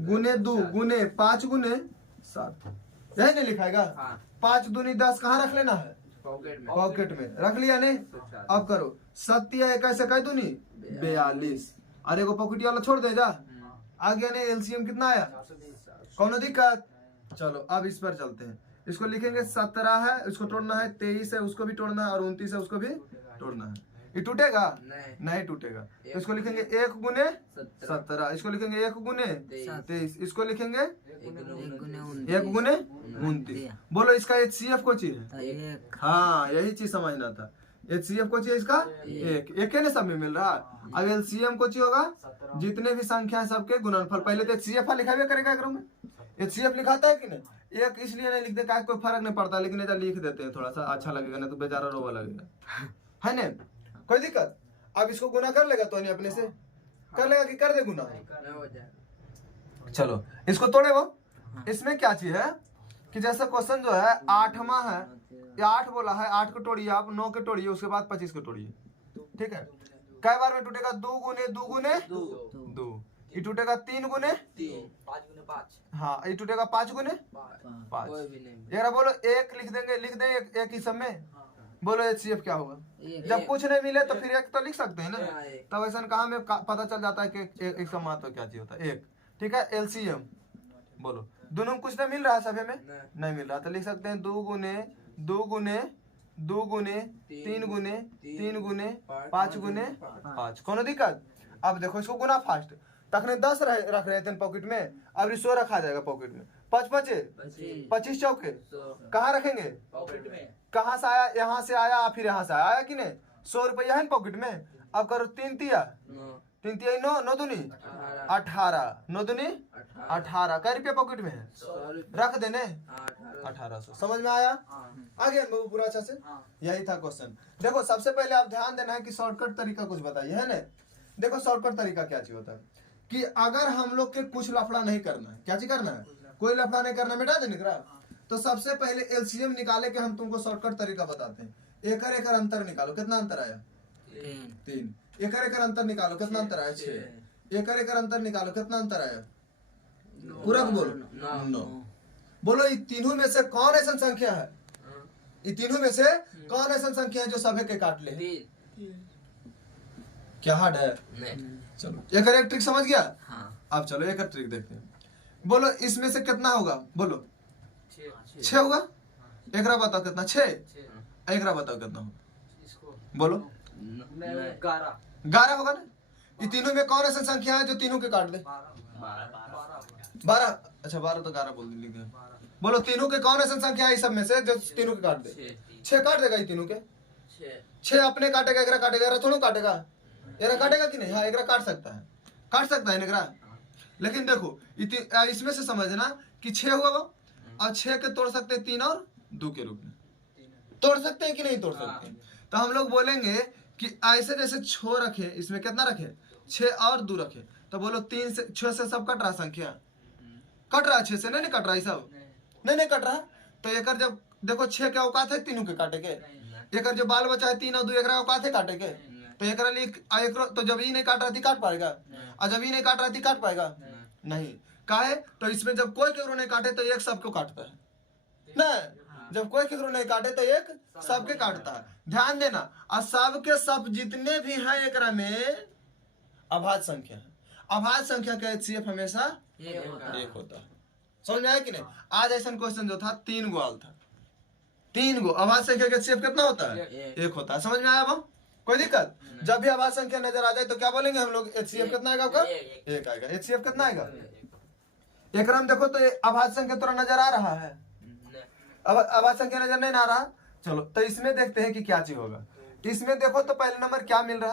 गुने 2 गुने 5 गुने 7 यही नहीं लिखाएगा? 5 दूनी 10 कहाँ रख लेना है? पॉकेट में रख लिया नहीं? अब करो 7 या 21 कई दूनी 42 और एगो पॉकेट वाला छोड़ दे जा। आ गया नहीं? एलसीएम कितना आया? कौन दिक्कत? चलो अब इस पर चलते हैं। इसको लिखेंगे 17 है उसको तोड़ना है, 23 है उसको भी तोड़ना है और 29 है उसको भी तोड़ना है। ये टूटेगा? नहीं टूटेगा। इसको लिखेंगे 1 गुने 17 इसको लिखेंगे 1 गुने 23 इसको लिखेंगे 1 गुने 29। बोलो इसका एचसीएफ को चीज है? हाँ यही चीज समझना था। एचसीएफ को चीज इसका एक है ना सब में मिल रहा। अब एलसीएम को चीज होगा जितने भी संख्या है सबके गुणनफल। पहले तो एचसीएफ लिखा भी करेगा अगर में एचसीएफ लिखाता है कि नहीं? एक इसलिए नहीं लिखते क्या कोई फर्क नहीं पड़ता लेकिन ऐसा लिख देते हैं थोड़ा सा अच्छा लगेगा नहीं तो बेचारा रोवा लगेगा है ना? कोई दिक्कत? अब इसको गुना कर लेगा तो नहीं अपने से कर लेगा कि कर दे गुना? चलो इसको तोड़े वो। इसमें क्या चीज है कि जैसे क्वेश्चन जो है 8वां है या 8 बोला है 8 को तोड़िए आप 9 के तोड़िए उसके बाद 25 को तोड़िए। ठीक है? कई बार में टूटेगा? 2 गुने 2 गुने 2 ये टूटेगा 3 गुने 3 हाँ, ये टूटेगा 5 गुने 5। कोई भी नहीं जरा बोलो 1 लिख देंगे, लिख दें एक ही सब में। बोलो HCF क्या होगा? जब कुछ नहीं मिले तो फिर 1 तो लिख सकते हैं ना। हाँ, एक। तब ऐसा कहा में पता चल जाता है कि एक का महत्व क्या चीज होता है, 1। ठीक है, LCM बोलो, दोनों में कुछ नहीं मिल रहा है सभी में, नहीं मिल रहा, तो लिख सकते हैं 2 गुने 2 गुने 2 गुने 3 गुने 3 गुने 5 गुने 5। कोनो दिक्कत? अब देखो इसको गुना फास्ट, तखने 10 रख रहे थे पॉकेट में, अब 100 रखा जाएगा पॉकेट में। 5 5 25 चौके कहाँ रखेंगे? पॉकेट में कहाँ से आया? यहाँ से आया, फिर यहाँ से आया कि नहीं? 100 रुपया है ना पॉकेट में। अब करो 3 तिया 3 तिया 9 9 दूनी 18 9 दूनी 18। कै रुपया पॉकेट में है? 100 रख देने 1800। समझ में आया? आ गया बाबू पूरा अच्छा से? यही था क्वेश्चन। देखो सबसे पहले आप ध्यान देना है कि शॉर्टकट तरीका कुछ बताइए, है ना। देखो शॉर्टकट तरीका क्या चीज होता है कि अगर हम लोग के कुछ लफड़ा नहीं करना है, क्या चीज करना है? कोई लफड़ा नहीं करना, मिटा देने का। तो सबसे पहले LCM निकाले के हम तुमको शॉर्टकट तरीका बताते हैं। एक अंतर निकालो, कितना अंतर आया? 3। एक अंतर निकालो, कितना अंतर आया? 6। एक अंतर निकालो, कितना अंतर आया? पूरा बोलो 9। बोलो ये तीनों में से कौन ऐसा संख्या है? ये तीनों में से कौन ऐसा संख्या है जो सभी के काट ले? क्या हार्ड है? चलो एक ट्रिक समझ गया। अब चलो एक ट्रिक देखते हैं। बोलो इसमें से कितना होगा? बोलो 6 होगा। एक बताओ कितना? 6। एक बताओ कितना होगा? बोलो 11 होगा ना। ये तीनों में कौन ऐसा संख्या है जो तीनों के काट दे? 12। अच्छा 12 तो 11 बोल लिख दिया। बोलो तीनों के कौन ऐसा संख्या है इस सब में से जो तीनों के काट दे? 6 काट देगा ये तीनों के। 6 अपने काटेगा, एक काटेगा, थोड़ा काटेगा। एक काटेगा कि नहीं? हाँ एक काट सकता है, काट सकता है एक। लेकिन देखो इसमें से समझना कि 6 हुआ वो, और 6 के तोड़ सकते हैं 3 और 2 के रूप में। तोड़ सकते हैं कि नहीं तोड़ सकते हैं? तो हम लोग बोलेंगे कि ऐसे जैसे 6 रखे, इसमें कितना रखे? 6 और 2 रखे। तो बोलो 3 से 6 से सब कट रहा संख्या, कट रहा है 6 से? नहीं कट रहा है सब, नहीं कट रहा। तो एक जब देखो 6 के औकात है तीनों के काटे के, एक जो बाल बचा है 3 और 2 एक औकात है काटे के। तो एक तो जब ही नहीं काट रहा थी काट पाएगा, और जब ही नहीं काट रहा थी काट पाएगा नहीं। काहे? तो इसमें जब कोई केकरो नहीं काटे तो एक सबको काटता है ना। जब कोई केकरो नहीं काटे तो एक सबके काटता है। ध्यान देना, और सबके सब जितने भी हैं एकरा में अभाज्य संख्या है। अभाज्य संख्या का HCF हमेशा 1 होता है। समझ में आया कि नहीं? आज ऐसा क्वेश्चन जो था 3 गो आल था, 3 गो अभाज्य संख्या का HCF कितना होता है? 1 होता है। समझ में आया? अब कोई दिक्कत? जब भी अभाज्य संख्या नजर आ जाए तो क्या बोलेंगे हम लोग? HCF कितना आएगा आपका? 1 आएगा। HCF कितना आएगा? एक राम देखो तो अभाज्य संख्या थोड़ा नजर आ रहा है, अब अभाज्य संख्या नजर नहीं आ रहा। चलो तो इसमें देखते हैं कि क्या चीज होगा। इसमें देखो तो पहले नंबर क्या मिल रहा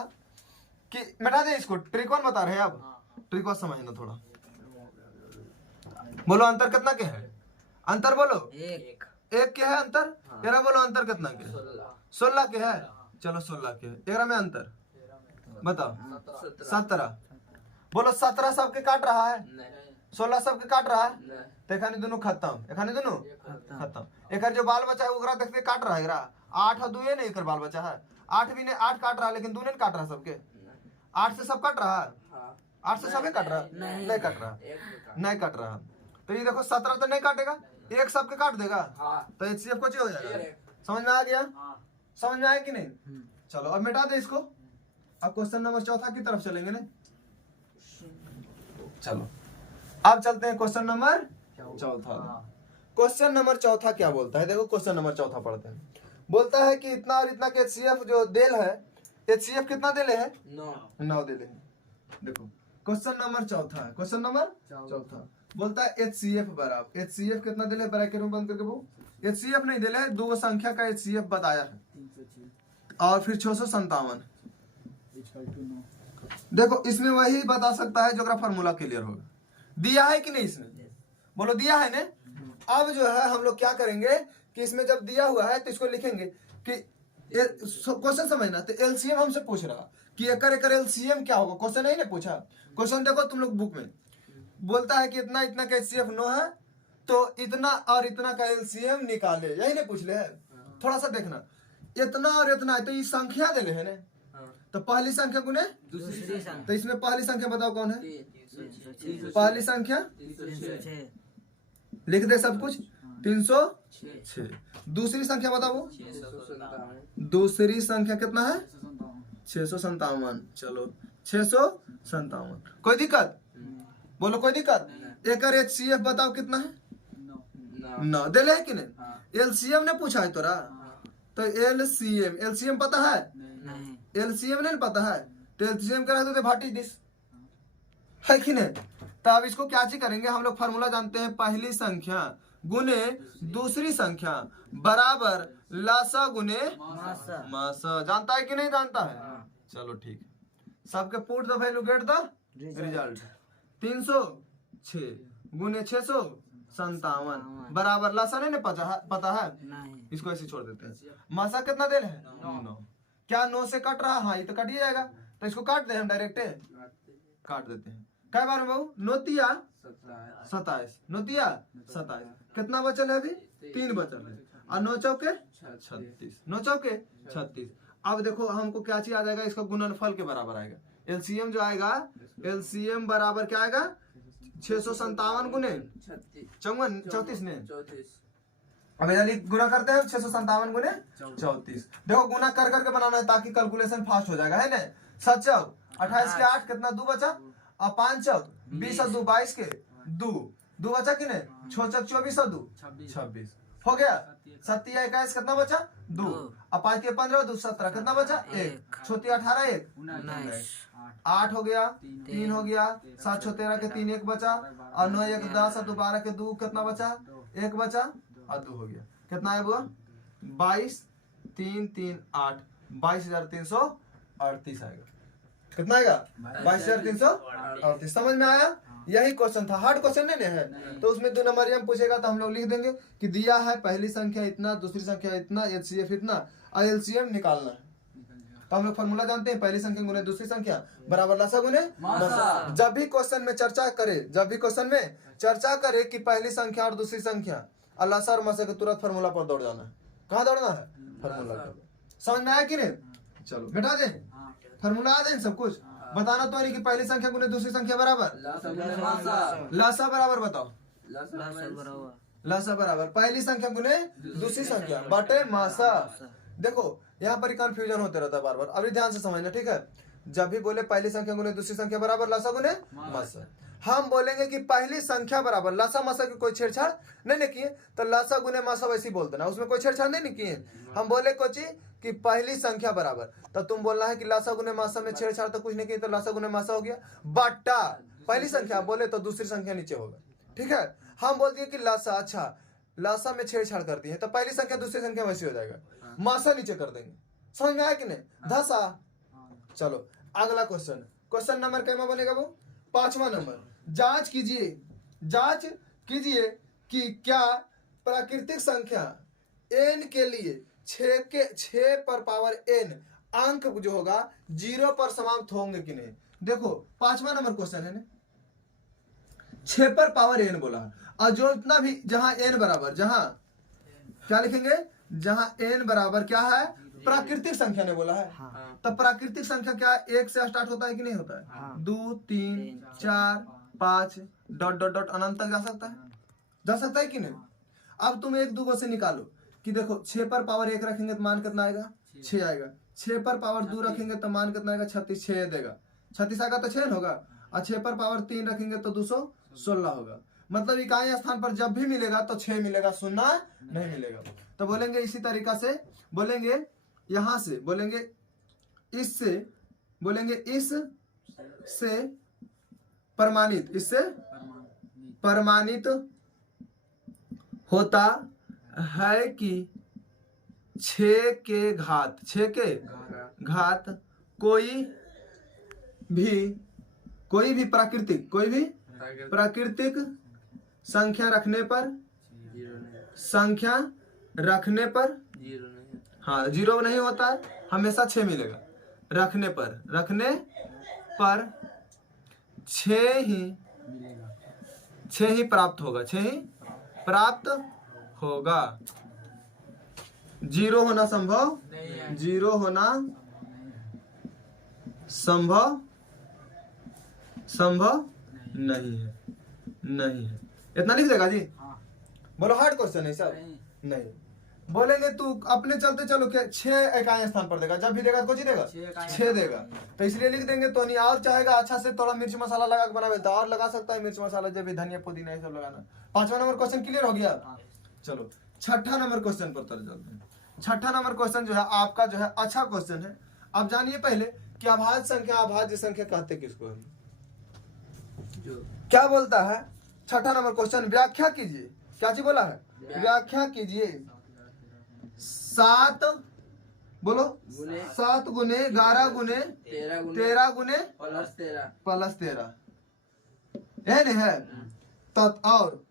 कि मिटा दे इसको। ट्रिक 1 बता रहे हैं। अब ट्रिक 1 समझना थोड़ा। बोलो अंतर कितना के है? अंतर बोलो 1 के है अंतर। तेरा बोलो अंतर कितना के? 16 के है। चलो 16 के है। तेरा में अंतर बताओ 17। बोलो 17 सबके काट रहा है, 16 सबके काट रहा है। तो एखानी दोनों खत्म, एखानी दोनों खत्म। एक जो बाल बचा है वो देखते काट रहा है। 8 और 2 नहीं एक बाल बचा है। 8 भी नहीं, 8 काट रहा है लेकिन 2 नहीं काट रहा सबके। 8 से सब कट रहा है, 8 से सभी कट रहा है? नहीं कट रहा, नहीं कट रहा। तो ये देखो 17 तो नहीं काटेगा, 1 सबके काट देगा। तो HCF कुछ हो जाएगा। समझ में आ गया? समझ में आया कि नहीं? चलो अब मिटा दे इसको। अब क्वेश्चन नंबर 4 की तरफ चलेंगे ना। चलो अब चलते हैं क्वेश्चन नंबर 4। क्वेश्चन नंबर 4 क्या बोलता है? देखो क्वेश्चन नंबर 4 पढ़ते हैं। बोलता है कि इतना और इतना के HCF जो देल है, HCF कितना देले है? 9 देले है। देखो क्वेश्चन नंबर 4 है। क्वेश्चन नंबर 4 बोलता है HCF बराबर, HCF कितना देले है? ब्रैकेट में बंद करके वो HCF नहीं देले है, 2 संख्या का HCF बताया है और फिर 657। देखो इसमें वही बता सकता है जो का फॉर्मूला क्लियर होगा। दिया है कि नहीं? इसमें बोलो दिया है ना। अब जो है हम लोग क्या करेंगे कि इसमें जब दिया हुआ है तो इसको लिखेंगे कि क्वेश्चन समझना। तो LCM हमसे पूछ रहा कि एक LCM क्या होगा। क्वेश्चन नहीं ना पूछा। क्वेश्चन देखो तुम लोग बुक में बोलता है कि इतना इतना का HCF 9 है, तो इतना और इतना का LCM निकाले, यही नहीं पूछ ले है। थोड़ा सा देखना, इतना और इतना है तो ये संख्या देले है ना। तो पहली संख्या गुने दूसरी संख्या। तो इसमें पहली संख्या बताओ कौन है? पहली संख्या 306 लिख दे सब कुछ 306। दूसरी संख्या बताओ, 657 दूसरी संख्या कितना है 657। चलो 657, कोई दिक्कत बोलो, कोई दिक्कत। एक HCF बताओ कितना है, 9 दे ले कि नहीं। LCM ने पूछा है तोरा, तो LCM पता है, नहीं LCM नहीं पता है, तो LCM करा दो भाटी दिस है कि नहीं। तो अब इसको क्या चीज करेंगे, हम लोग फार्मूला जानते हैं, पहली संख्या गुने दूसरी संख्या बराबर लासा गुने मासा मासा। जानता है कि नहीं जानता है। चलो ठीक, सबके put the value get the result. 306 गुने 657 बराबर लासा नहीं पता है, नहीं इसको ऐसे छोड़ देते हैं। मासा कितना दे रहे हैं 9। क्या 9 से कट रहा, हाँ ये तो कट ही जाएगा, तो इसको काट दे हम डायरेक्ट काट देते हैं। क्या बार में बाबू, नोतिया 27, नोतिया 27, कितना बचल है अभी 3 बचल है, और 9 चौके 36, 9 चौके 36। अब देखो हमको क्या चीज आ जाएगा, इसका गुणनफल के बराबर आएगा। एलसीएम जो आएगा, एलसीएम बराबर क्या आएगा 657 गुने 34 ने। अब इधर गुना करते हैं 657 गुने 34। देखो गुना कर करके बनाना है ताकि कैलकुलेशन फास्ट हो जाएगा, है ना। 7 चौक 28 के 8 कितना 2 बचा, और 5 चौक 20 और 2 22 के 2 बचा कि नहीं, 6 चौक 24 और 2 26 हो गया। 7 या 21 कितना बचा 2, और 5 के 15 2 17 कितना बचा 1, 6 18 1 19 8 हो गया, 3 हो गया, 7 6 13 के 3 1 बचा, और 9 1 10 और 12 के 2 कितना बचा 1 बचा, और 2 हो गया। कितना है बुआ 22 3 3 8 22,338 आएगा। कितना आएगा 22,338। समझ में आया, यही क्वेश्चन था, हार्ड क्वेश्चन नहीं है। तो उसमें 2 नंबर हम पूछेगा तो हम लोग लिख देंगे कि दिया है पहली संख्या इतना, दूसरी संख्या इतना, HCF इतना, और LCM निकालना है। तो हम लोग फॉर्मूला जानते हैं, पहली संख्या गुने दूसरी संख्या बराबर लासा गुने मासा। जब भी क्वेश्चन में चर्चा करे कि पहली संख्या और दूसरी संख्या और लासा और मासा के तुरंत फॉर्मूला पर दौड़ जाना है। कहाँ दौड़ना है, फॉर्मूला पर। समझ में आया कि नहीं, चलो बेटा दे फॉर्मूला आ जाए सब कुछ बताना तो नहीं कि पहली संख्या गुने दूसरी संख्या बराबर लासा बराबर बताओ, लासा बराबर पहली संख्या गुने दूसरी संख्या बटे मासा। देखो यहाँ पर कंफ्यूजन होते रहता है बार बार, अभी ध्यान से समझना ठीक है। जब भी बोले पहली संख्या गुने दूसरी संख्या बराबर लासा गुने मासा, हम बोलेंगे कि पहली संख्या बराबर लासा मासा की कोई छेड़छाड़ नहीं किए, तो लासा गुने मासा वैसे ही बोल देना, उसमें कोई छेड़छाड़ नहीं किए। हम बोले कोची कि पहली संख्या बराबर, तो तुम बोलना है कि लासा गुने मासा में छेड़छाड़ तो कुछ नहीं किए, तो लासा गुने मासा हो गया बट्टा पहली संख्या बोले तो दूसरी संख्या नीचे होगा, ठीक है। हम बोल दिए कि लासा, अच्छा लासा में छेड़छाड़ कर दी है तो पहली संख्या दूसरी संख्या वैसी हो जाएगा, मासा नीचे कर देंगे। समझ में आया कि नहीं धसा। चलो अगला क्वेश्चन, क्वेश्चन नंबर क्या बनेगा वो 5वां नंबर। जांच कीजिए कि क्या प्राकृतिक संख्या n के लिए 6 पर पावर n अंक जो होगा 0 पर समाप्त होंगे कि नहीं। देखो 5वां नंबर क्वेश्चन है ना, 6 पर पावर n बोला, और जो इतना भी जहां n बराबर, जहां क्या लिखेंगे, जहां n बराबर क्या है प्राकृतिक संख्या ने बोला है। तब प्राकृतिक संख्या क्या 1 से स्टार्ट होता है कि नहीं होता है, 2 3 4 5 डॉट डॉट डॉट अनंत तक जा सकता है कि नहीं। अब तुम 1 2 से निकालो कि देखो 6 पर पावर 1 रखेंगे तो मान कितना आएगा 6 आएगा, 6 पर पावर 2 रखेंगे तो मान कितना आएगा 36, 6 देगा 36 आएगा तो 6 होगा, और 6 पर पावर 3 रखेंगे तो 216 होगा। मतलब इकाई स्थान पर जब भी मिलेगा तो 6 मिलेगा, 0 नहीं मिलेगा। तो बोलेंगे इसी तरीका से बोलेंगे, यहां से बोलेंगे इससे, बोलेंगे इससे प्रमाणित, इससे प्रमाणित होता है कि 6 के घात कोई भी प्राकृतिक संख्या रखने पर हाँ 0 नहीं होता है, हमेशा 6 मिलेगा। रखने पर 6 ही प्राप्त होगा, 6 ही प्राप्त होगा। 0 होना संभव, 0 होना संभव नहीं है, नहीं है, इतना लिख देगा जी। हाँ। बोलो हार्ड क्वेश्चन है सर। नहीं बोलेंगे तू अपने चलते चलो क्या 6 इकाई स्थान पर देगा, जब भी देगा तो कुछ ही देगा 6 देगा, तो इसलिए लिख देंगे। तो नहीं और चाहेगा अच्छा से थोड़ा मिर्च मसाला लगा के बनावे तो और लगा सकता है मिर्च मसाला, जब भी धनिया पुदीना ये सब लगाना। 5वां नंबर क्वेश्चन क्लियर हो गया। चलो 6ठा नंबर क्वेश्चन पर चलते हैं। 6ठा नंबर क्वेश्चन जो है आपका जो है अच्छा क्वेश्चन है। अब जानिए पहले कि अभाज्य संख्या अभाज्य संख्या कहते किसको है। जो क्या बोलता है 6ठा नंबर क्वेश्चन, व्याख्या कीजिए। क्या चीज बोला है, व्याख्या कीजिए। 7 बोलो गुने 7 गुने 11 गुने 13 गुने प्लस 13 है नहीं है। तत् और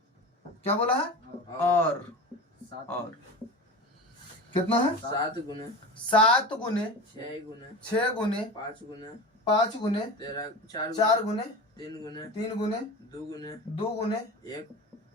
क्या बोला है, और कितना है 7 गुने 7 गुने 6 गुने 6 गुने 5 गुने 5 गुने 4 गुने 3 गुने 3 गुने 2 गुने 2 गुने 1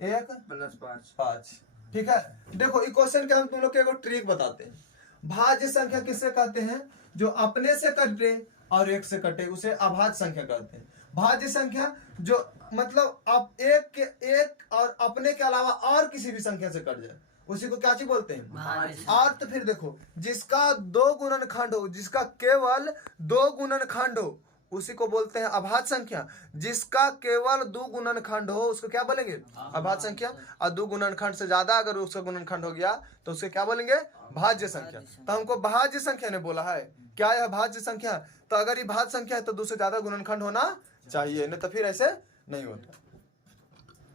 1 प्लस 5। 5। ठीक है, देखो इस क्वेश्चन के हम तुम लोग को एगो ट्रिक बताते हैं। भाज्य संख्या किससे कहते हैं, जो अपने से कटे और एक से कटे उसे अभाज्य संख्या कहते हैं। भाज्य संख्या जो मतलब आप एक के एक और अपने के अलावा और किसी भी संख्या से कट जाए उसी को क्या चीज बोलते हैं, भाज्य। और तो फिर देखो जिसका 2 गुणनखंड हो, जिसका केवल 2 गुणनखंड हो उसी को बोलते हैं अभाज्य संख्या। जिसका केवल 2 गुणनखंड हो उसको क्या बोलेंगे, अभाज्य संख्या। और 2 गुणनखंड से ज्यादा अगर उसका गुणनखंड हो गया तो उसे क्या बोलेंगे, भाज्य संख्या। तो हमको भाज्य संख्या ने बोला है, क्या है भाज्य संख्या। तो अगर ये भाज्य संख्या है तो 2 से ज्यादा गुणनखंड होना चाहिए, नहीं तो फिर ऐसे नहीं होता।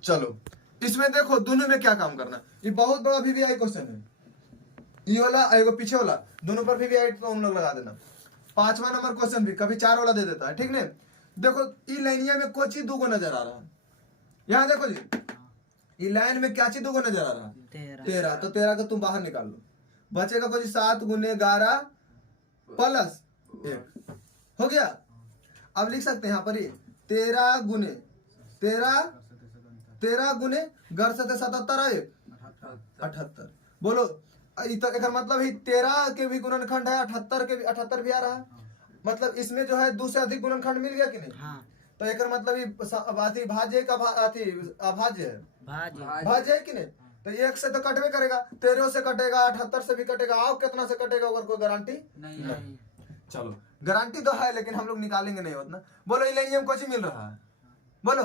चलो इसमें देखो दोनों में क्या काम करना, ये बहुत बड़ा VVI क्वेश्चन है। ये वाला एगो पीछे वाला दोनों पर VVI तो हम लोग लगा देना। 5वां नंबर क्वेश्चन भी कभी 4 वाला दे देता है, ठीक नहीं। देखो ई लाइनिया में कोई चीज 2 नजर आ रहा है, यहाँ देखो जी ई लाइन में क्या चीज 2 नजर आ रहा है 13, तो 13 को तुम बाहर निकाल लो, बचेगा कुछ 7 गुने 11 प्लस 1 हो गया। अब लिख सकते हैं यहाँ पर 13 गुने 13 गुने घर से 77 है 78। बोलो एक मतलब ही 13 के भी गुणनखंड है, 78 के भी 78 भी आ रहा है। मतलब इसमें जो है 2 से अधिक गुणनखंड मिल गया कि नहीं। हाँ। तो एक मतलब भाज्य का अभाज्य है, भाज्य है कि नहीं। तो 1 से तो कटवे करेगा, 13 से कटेगा, 78 से भी कटेगा, आप कितना से कटेगा अगर कोई गारंटी नहीं। चलो गारंटी तो है लेकिन हम लोग निकालेंगे नहीं उतना। बोलो इलेनियम कुछ मिल रहा है, बोलो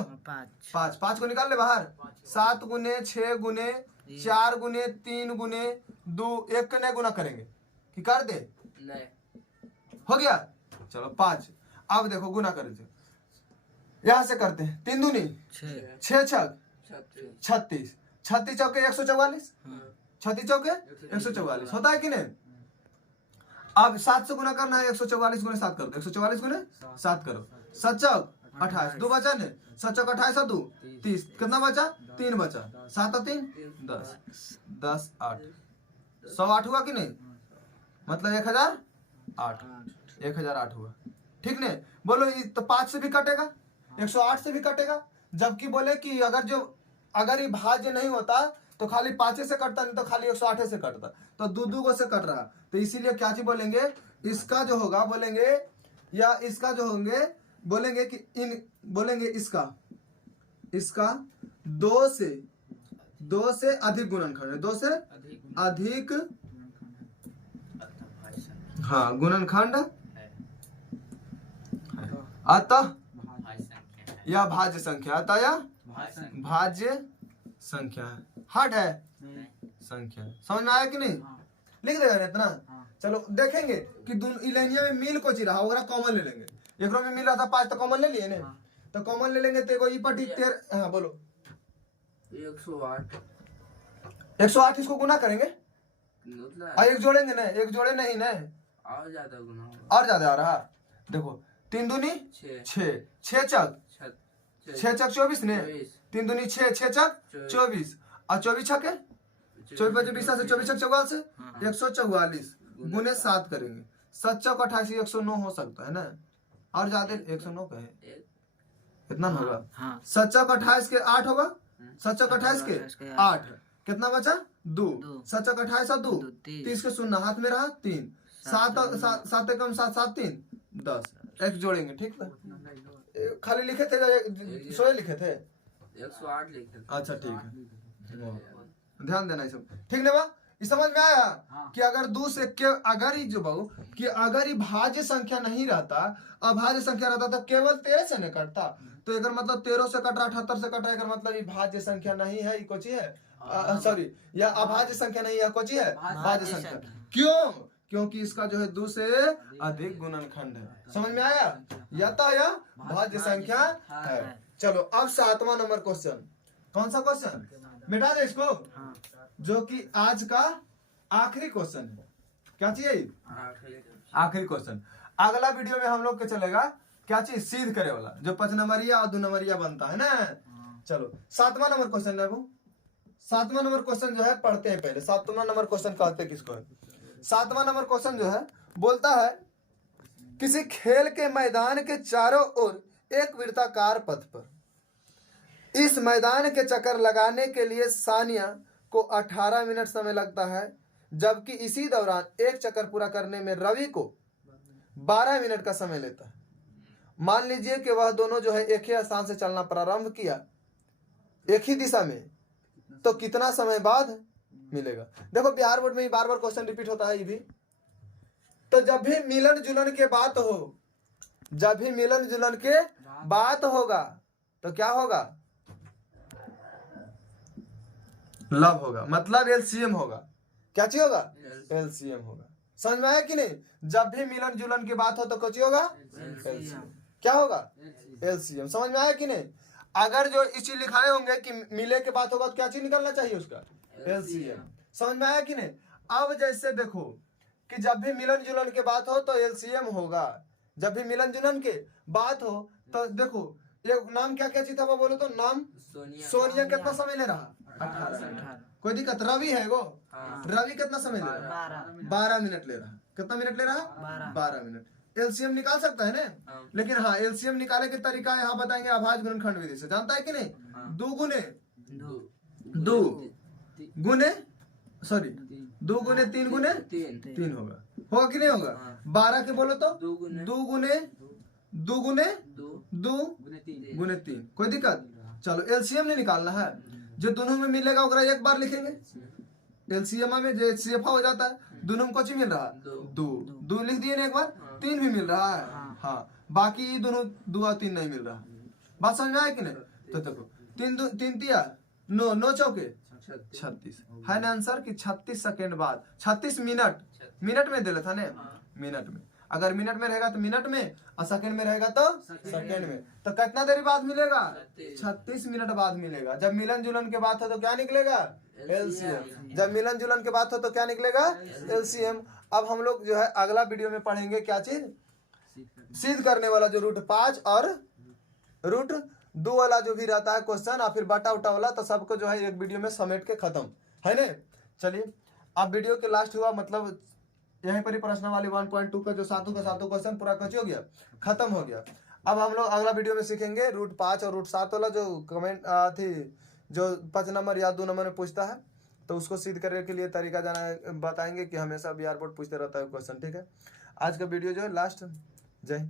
5 को निकाल ले बाहर। 7 गुने 6 गुने 4 गुने 3 गुने 2 1 के नहीं गुना करेंगे कि कर दे नहीं हो गया। चलो 5। अब देखो गुना करेंगे, यहां से करते हैं 3 दूनी 6 छक 36 36 चौके 144 36 चौके 144 होता है कि नहीं। अब 7 से गुना करना है, 144 गुने 7 कर दो, 144 गुने 7 करो, 7 चौक 28 2 बचा ने, 7 चौक 28 और 2 30 कितना बचा 3 बचा, 7 और 3 10 10 8 108 हुआ कि नहीं, मतलब 1008 1008 हुआ, ठीक नहीं। बोलो तो 5 से भी कटेगा 108 से भी कटेगा, जबकि बोले कि अगर ये भाज्य नहीं होता तो खाली 5 से कटता, नहीं तो खाली 108 से कटता, तो 2 को से कट रहा। तो इसीलिए क्या चीज बोलेंगे, इसका जो होगा बोलेंगे या इसका जो होंगे बोलेंगे कि बोलेंगे इसका 2 से अधिक गुणनखंड है, 2 से अधिक हाँ गुणनखंड अतः या भाज्य संख्या, अतः या भाज्य संख्या है। हार्ड है संख्या, समझ में आया कि नहीं। लिख देगा ना इतना। चलो देखेंगे कि इलेनिया में मिल को रहा होगा, कॉमन ले लेंगे। एक में मिल रहा था 5 तो कॉमन ले लिए ने, तो कॉमन ले लेंगे तो ई पटी 13 हाँ बोलो 108 इसको गुना करेंगे और एक जोड़ेंगे ना, एक जोड़े नहीं ना और ज्यादा गुना और ज्यादा आ रहा। देखो 3 दूनी 6 6 चक 24 ने, 3 दूनी 6 6 चक 24 और 24 छके 24 बजे 20 से 24 छक 44 से 144 गुने 7 करेंगे, 7 चौक 28 109 हो सकता है ना, और ज्यादा 109 का है कितना होगा 7 चौक 28 के 8 होगा, 7 चौक 28 के 8 कितना बचा 2, 7 चौक 28 और 2 30 के शून्य हाथ में रहा 3 7 कम 7 7 3 10 एक जोड़ेंगे, ठीक है। खाली लिखे थे या सोए लिखे थे? 108 लिखे थे। अच्छा ठीक है, ध्यान देना सब ठीक ना बा? इस समझ में आया कि अगर दो से अगर ही जो बहु कि अगर ही भाज्य संख्या नहीं रहता, अभाज्य संख्या रहता तो केवल 13 से न कटता। तो अगर मतलब 13 से कट रहा, 78 से कट रहा, अगर मतलब ये भाज्य संख्या नहीं है, ये कोची है सॉरी या अभाज्य संख्या नहीं है, कोची है भाज्य संख्या। क्यों? क्योंकि इसका जो है 2 से अधिक गुणनखंड है। समझ में आया? या तो या भाज्य संख्या है। चलो अब 7वां नंबर क्वेश्चन। कौन सा क्वेश्चन? मिटा दे इसको, जो कि आज का आखिरी क्वेश्चन है। क्या चाहिए? आखिरी क्वेश्चन। अगला वीडियो में हम लोग के चलेगा क्या चीज? सीध करे वाला, जो 5 नंबरिया और 2 नंबरिया बनता है ना। चलो 7वां नंबर क्वेश्चन है वो। 7वां नंबर क्वेश्चन जो है पढ़ते हैं पहले। 7वां नंबर क्वेश्चन कहते किसको है? 7वां नंबर क्वेश्चन जो है बोलता है किसी खेल के मैदान के चारों ओर एक वृत्ताकार पथ पर इस मैदान के चक्कर लगाने के लिए सानिया को 18 मिनट समय लगता है, जबकि इसी दौरान एक चक्कर पूरा करने में रवि को 12 मिनट का समय लेता है। मान लीजिए कि वह दोनों जो है एक ही स्थान से चलना प्रारंभ किया एक ही दिशा में, तो कितना समय बाद मिलेगा? देखो बिहार बोर्ड में बार बार क्वेश्चन रिपीट होता है ये भी। तो जब भी मिलन जुलन के बात हो, जब भी मिलन जुलन के बात होगा तो क्या होगा? लव होगा, मतलब एलसीएम होगा। क्या चीज होगा? एलसीएम होगा। समझ में आया कि नहीं? जब भी मिलन जुलन की बात हो तो क्या होगा? एलसीएम। क्या होगा? एलसीएम। समझ में आया कि नहीं? अगर जो इस चीज लिखाए होंगे कि मिले के बात होगा तो क्या चीज निकलना चाहिए उसका? एलसीएम। समझ में आया कि नहीं? अब जैसे देखो कि जब भी मिलन जुलन के बात हो तो एलसीएम होगा। जब भी मिलन जुलन के बात हो तो देखो ये नाम क्या क्या चीज था वो बोलो तो? नाम सोनिया कितना समय ले रहा? 18 मिनट। कोई दिक्कत? रवि है वो, रवि कितना समय ले रहा? 12 मिनट ले रहा। कितना मिनट ले रहा? 12 मिनट। एलसीएम निकाल सकता है ना, लेकिन हाँ एलसीएम निकाले के तरीका यहाँ बताएंगे अभाज्य गुणनखंड विधि से। जानता है कि नहीं? 2 गुने 3 गुने 3 होगा कि नहीं होगा? 12 के बोलो तो 2 गुने 3। कोई दिक्कत? चलो एलसीएम नहीं निकालना है, जो दोनों में मिलेगा ओकरा एक बार लिखेंगे। एलसीएम में जो एचसीएफ हो जाता है, दोनों में कुछ मिल रहा है 2 लिख दिए ना एक बार, 3 भी मिल रहा है। हाँ बाकी दोनों 2 और 3 नहीं मिल रहा। बात समझ में आया कि नहीं? तो देखो 3 तिया 9 चौके 36 है ना आंसर कि 36 सेकेंड बाद 36 मिनट में दे था ना, मिनट में। अगर मिनट में रहेगा तो मिनट में, और सेकंड में रहेगा तो सेकंड में। तो कितना देरी बाद मिलेगा? 36 मिनट बाद मिलेगा। जब मिलन जुलन के बात हो तो क्या निकलेगा? एलसीएम। जब मिलन जुलन के बात हो तो क्या निकलेगा? एलसीएम। अब हम लोग जो है अगला वीडियो में पढ़ेंगे क्या चीज? सिद्ध करने वाला, जो रूट 5 और रूट 2 वाला जो भी रहता है क्वेश्चन, और फिर बटा उटा वाला, तो सबको जो है एक वीडियो में समेट के खत्म है ना। चलिए अब वीडियो के लास्ट हुआ, मतलब यहीं पर ही प्रश्नावली 1.2 का जो सातों क्वेश्चन पूरा कच हो गया, खत्म हो गया। अब हम लोग अगला वीडियो में सीखेंगे रूट 5 और रूट 7 वाला जो कमेंट थी, जो 5 नंबर या 2 नंबर में पूछता है, तो उसको सिद्ध करने के लिए तरीका जाना बताएंगे कि हमेशा बिहार बोर्ड पूछते रहता है क्वेश्चन। ठीक है, आज का वीडियो जो है लास्ट। जय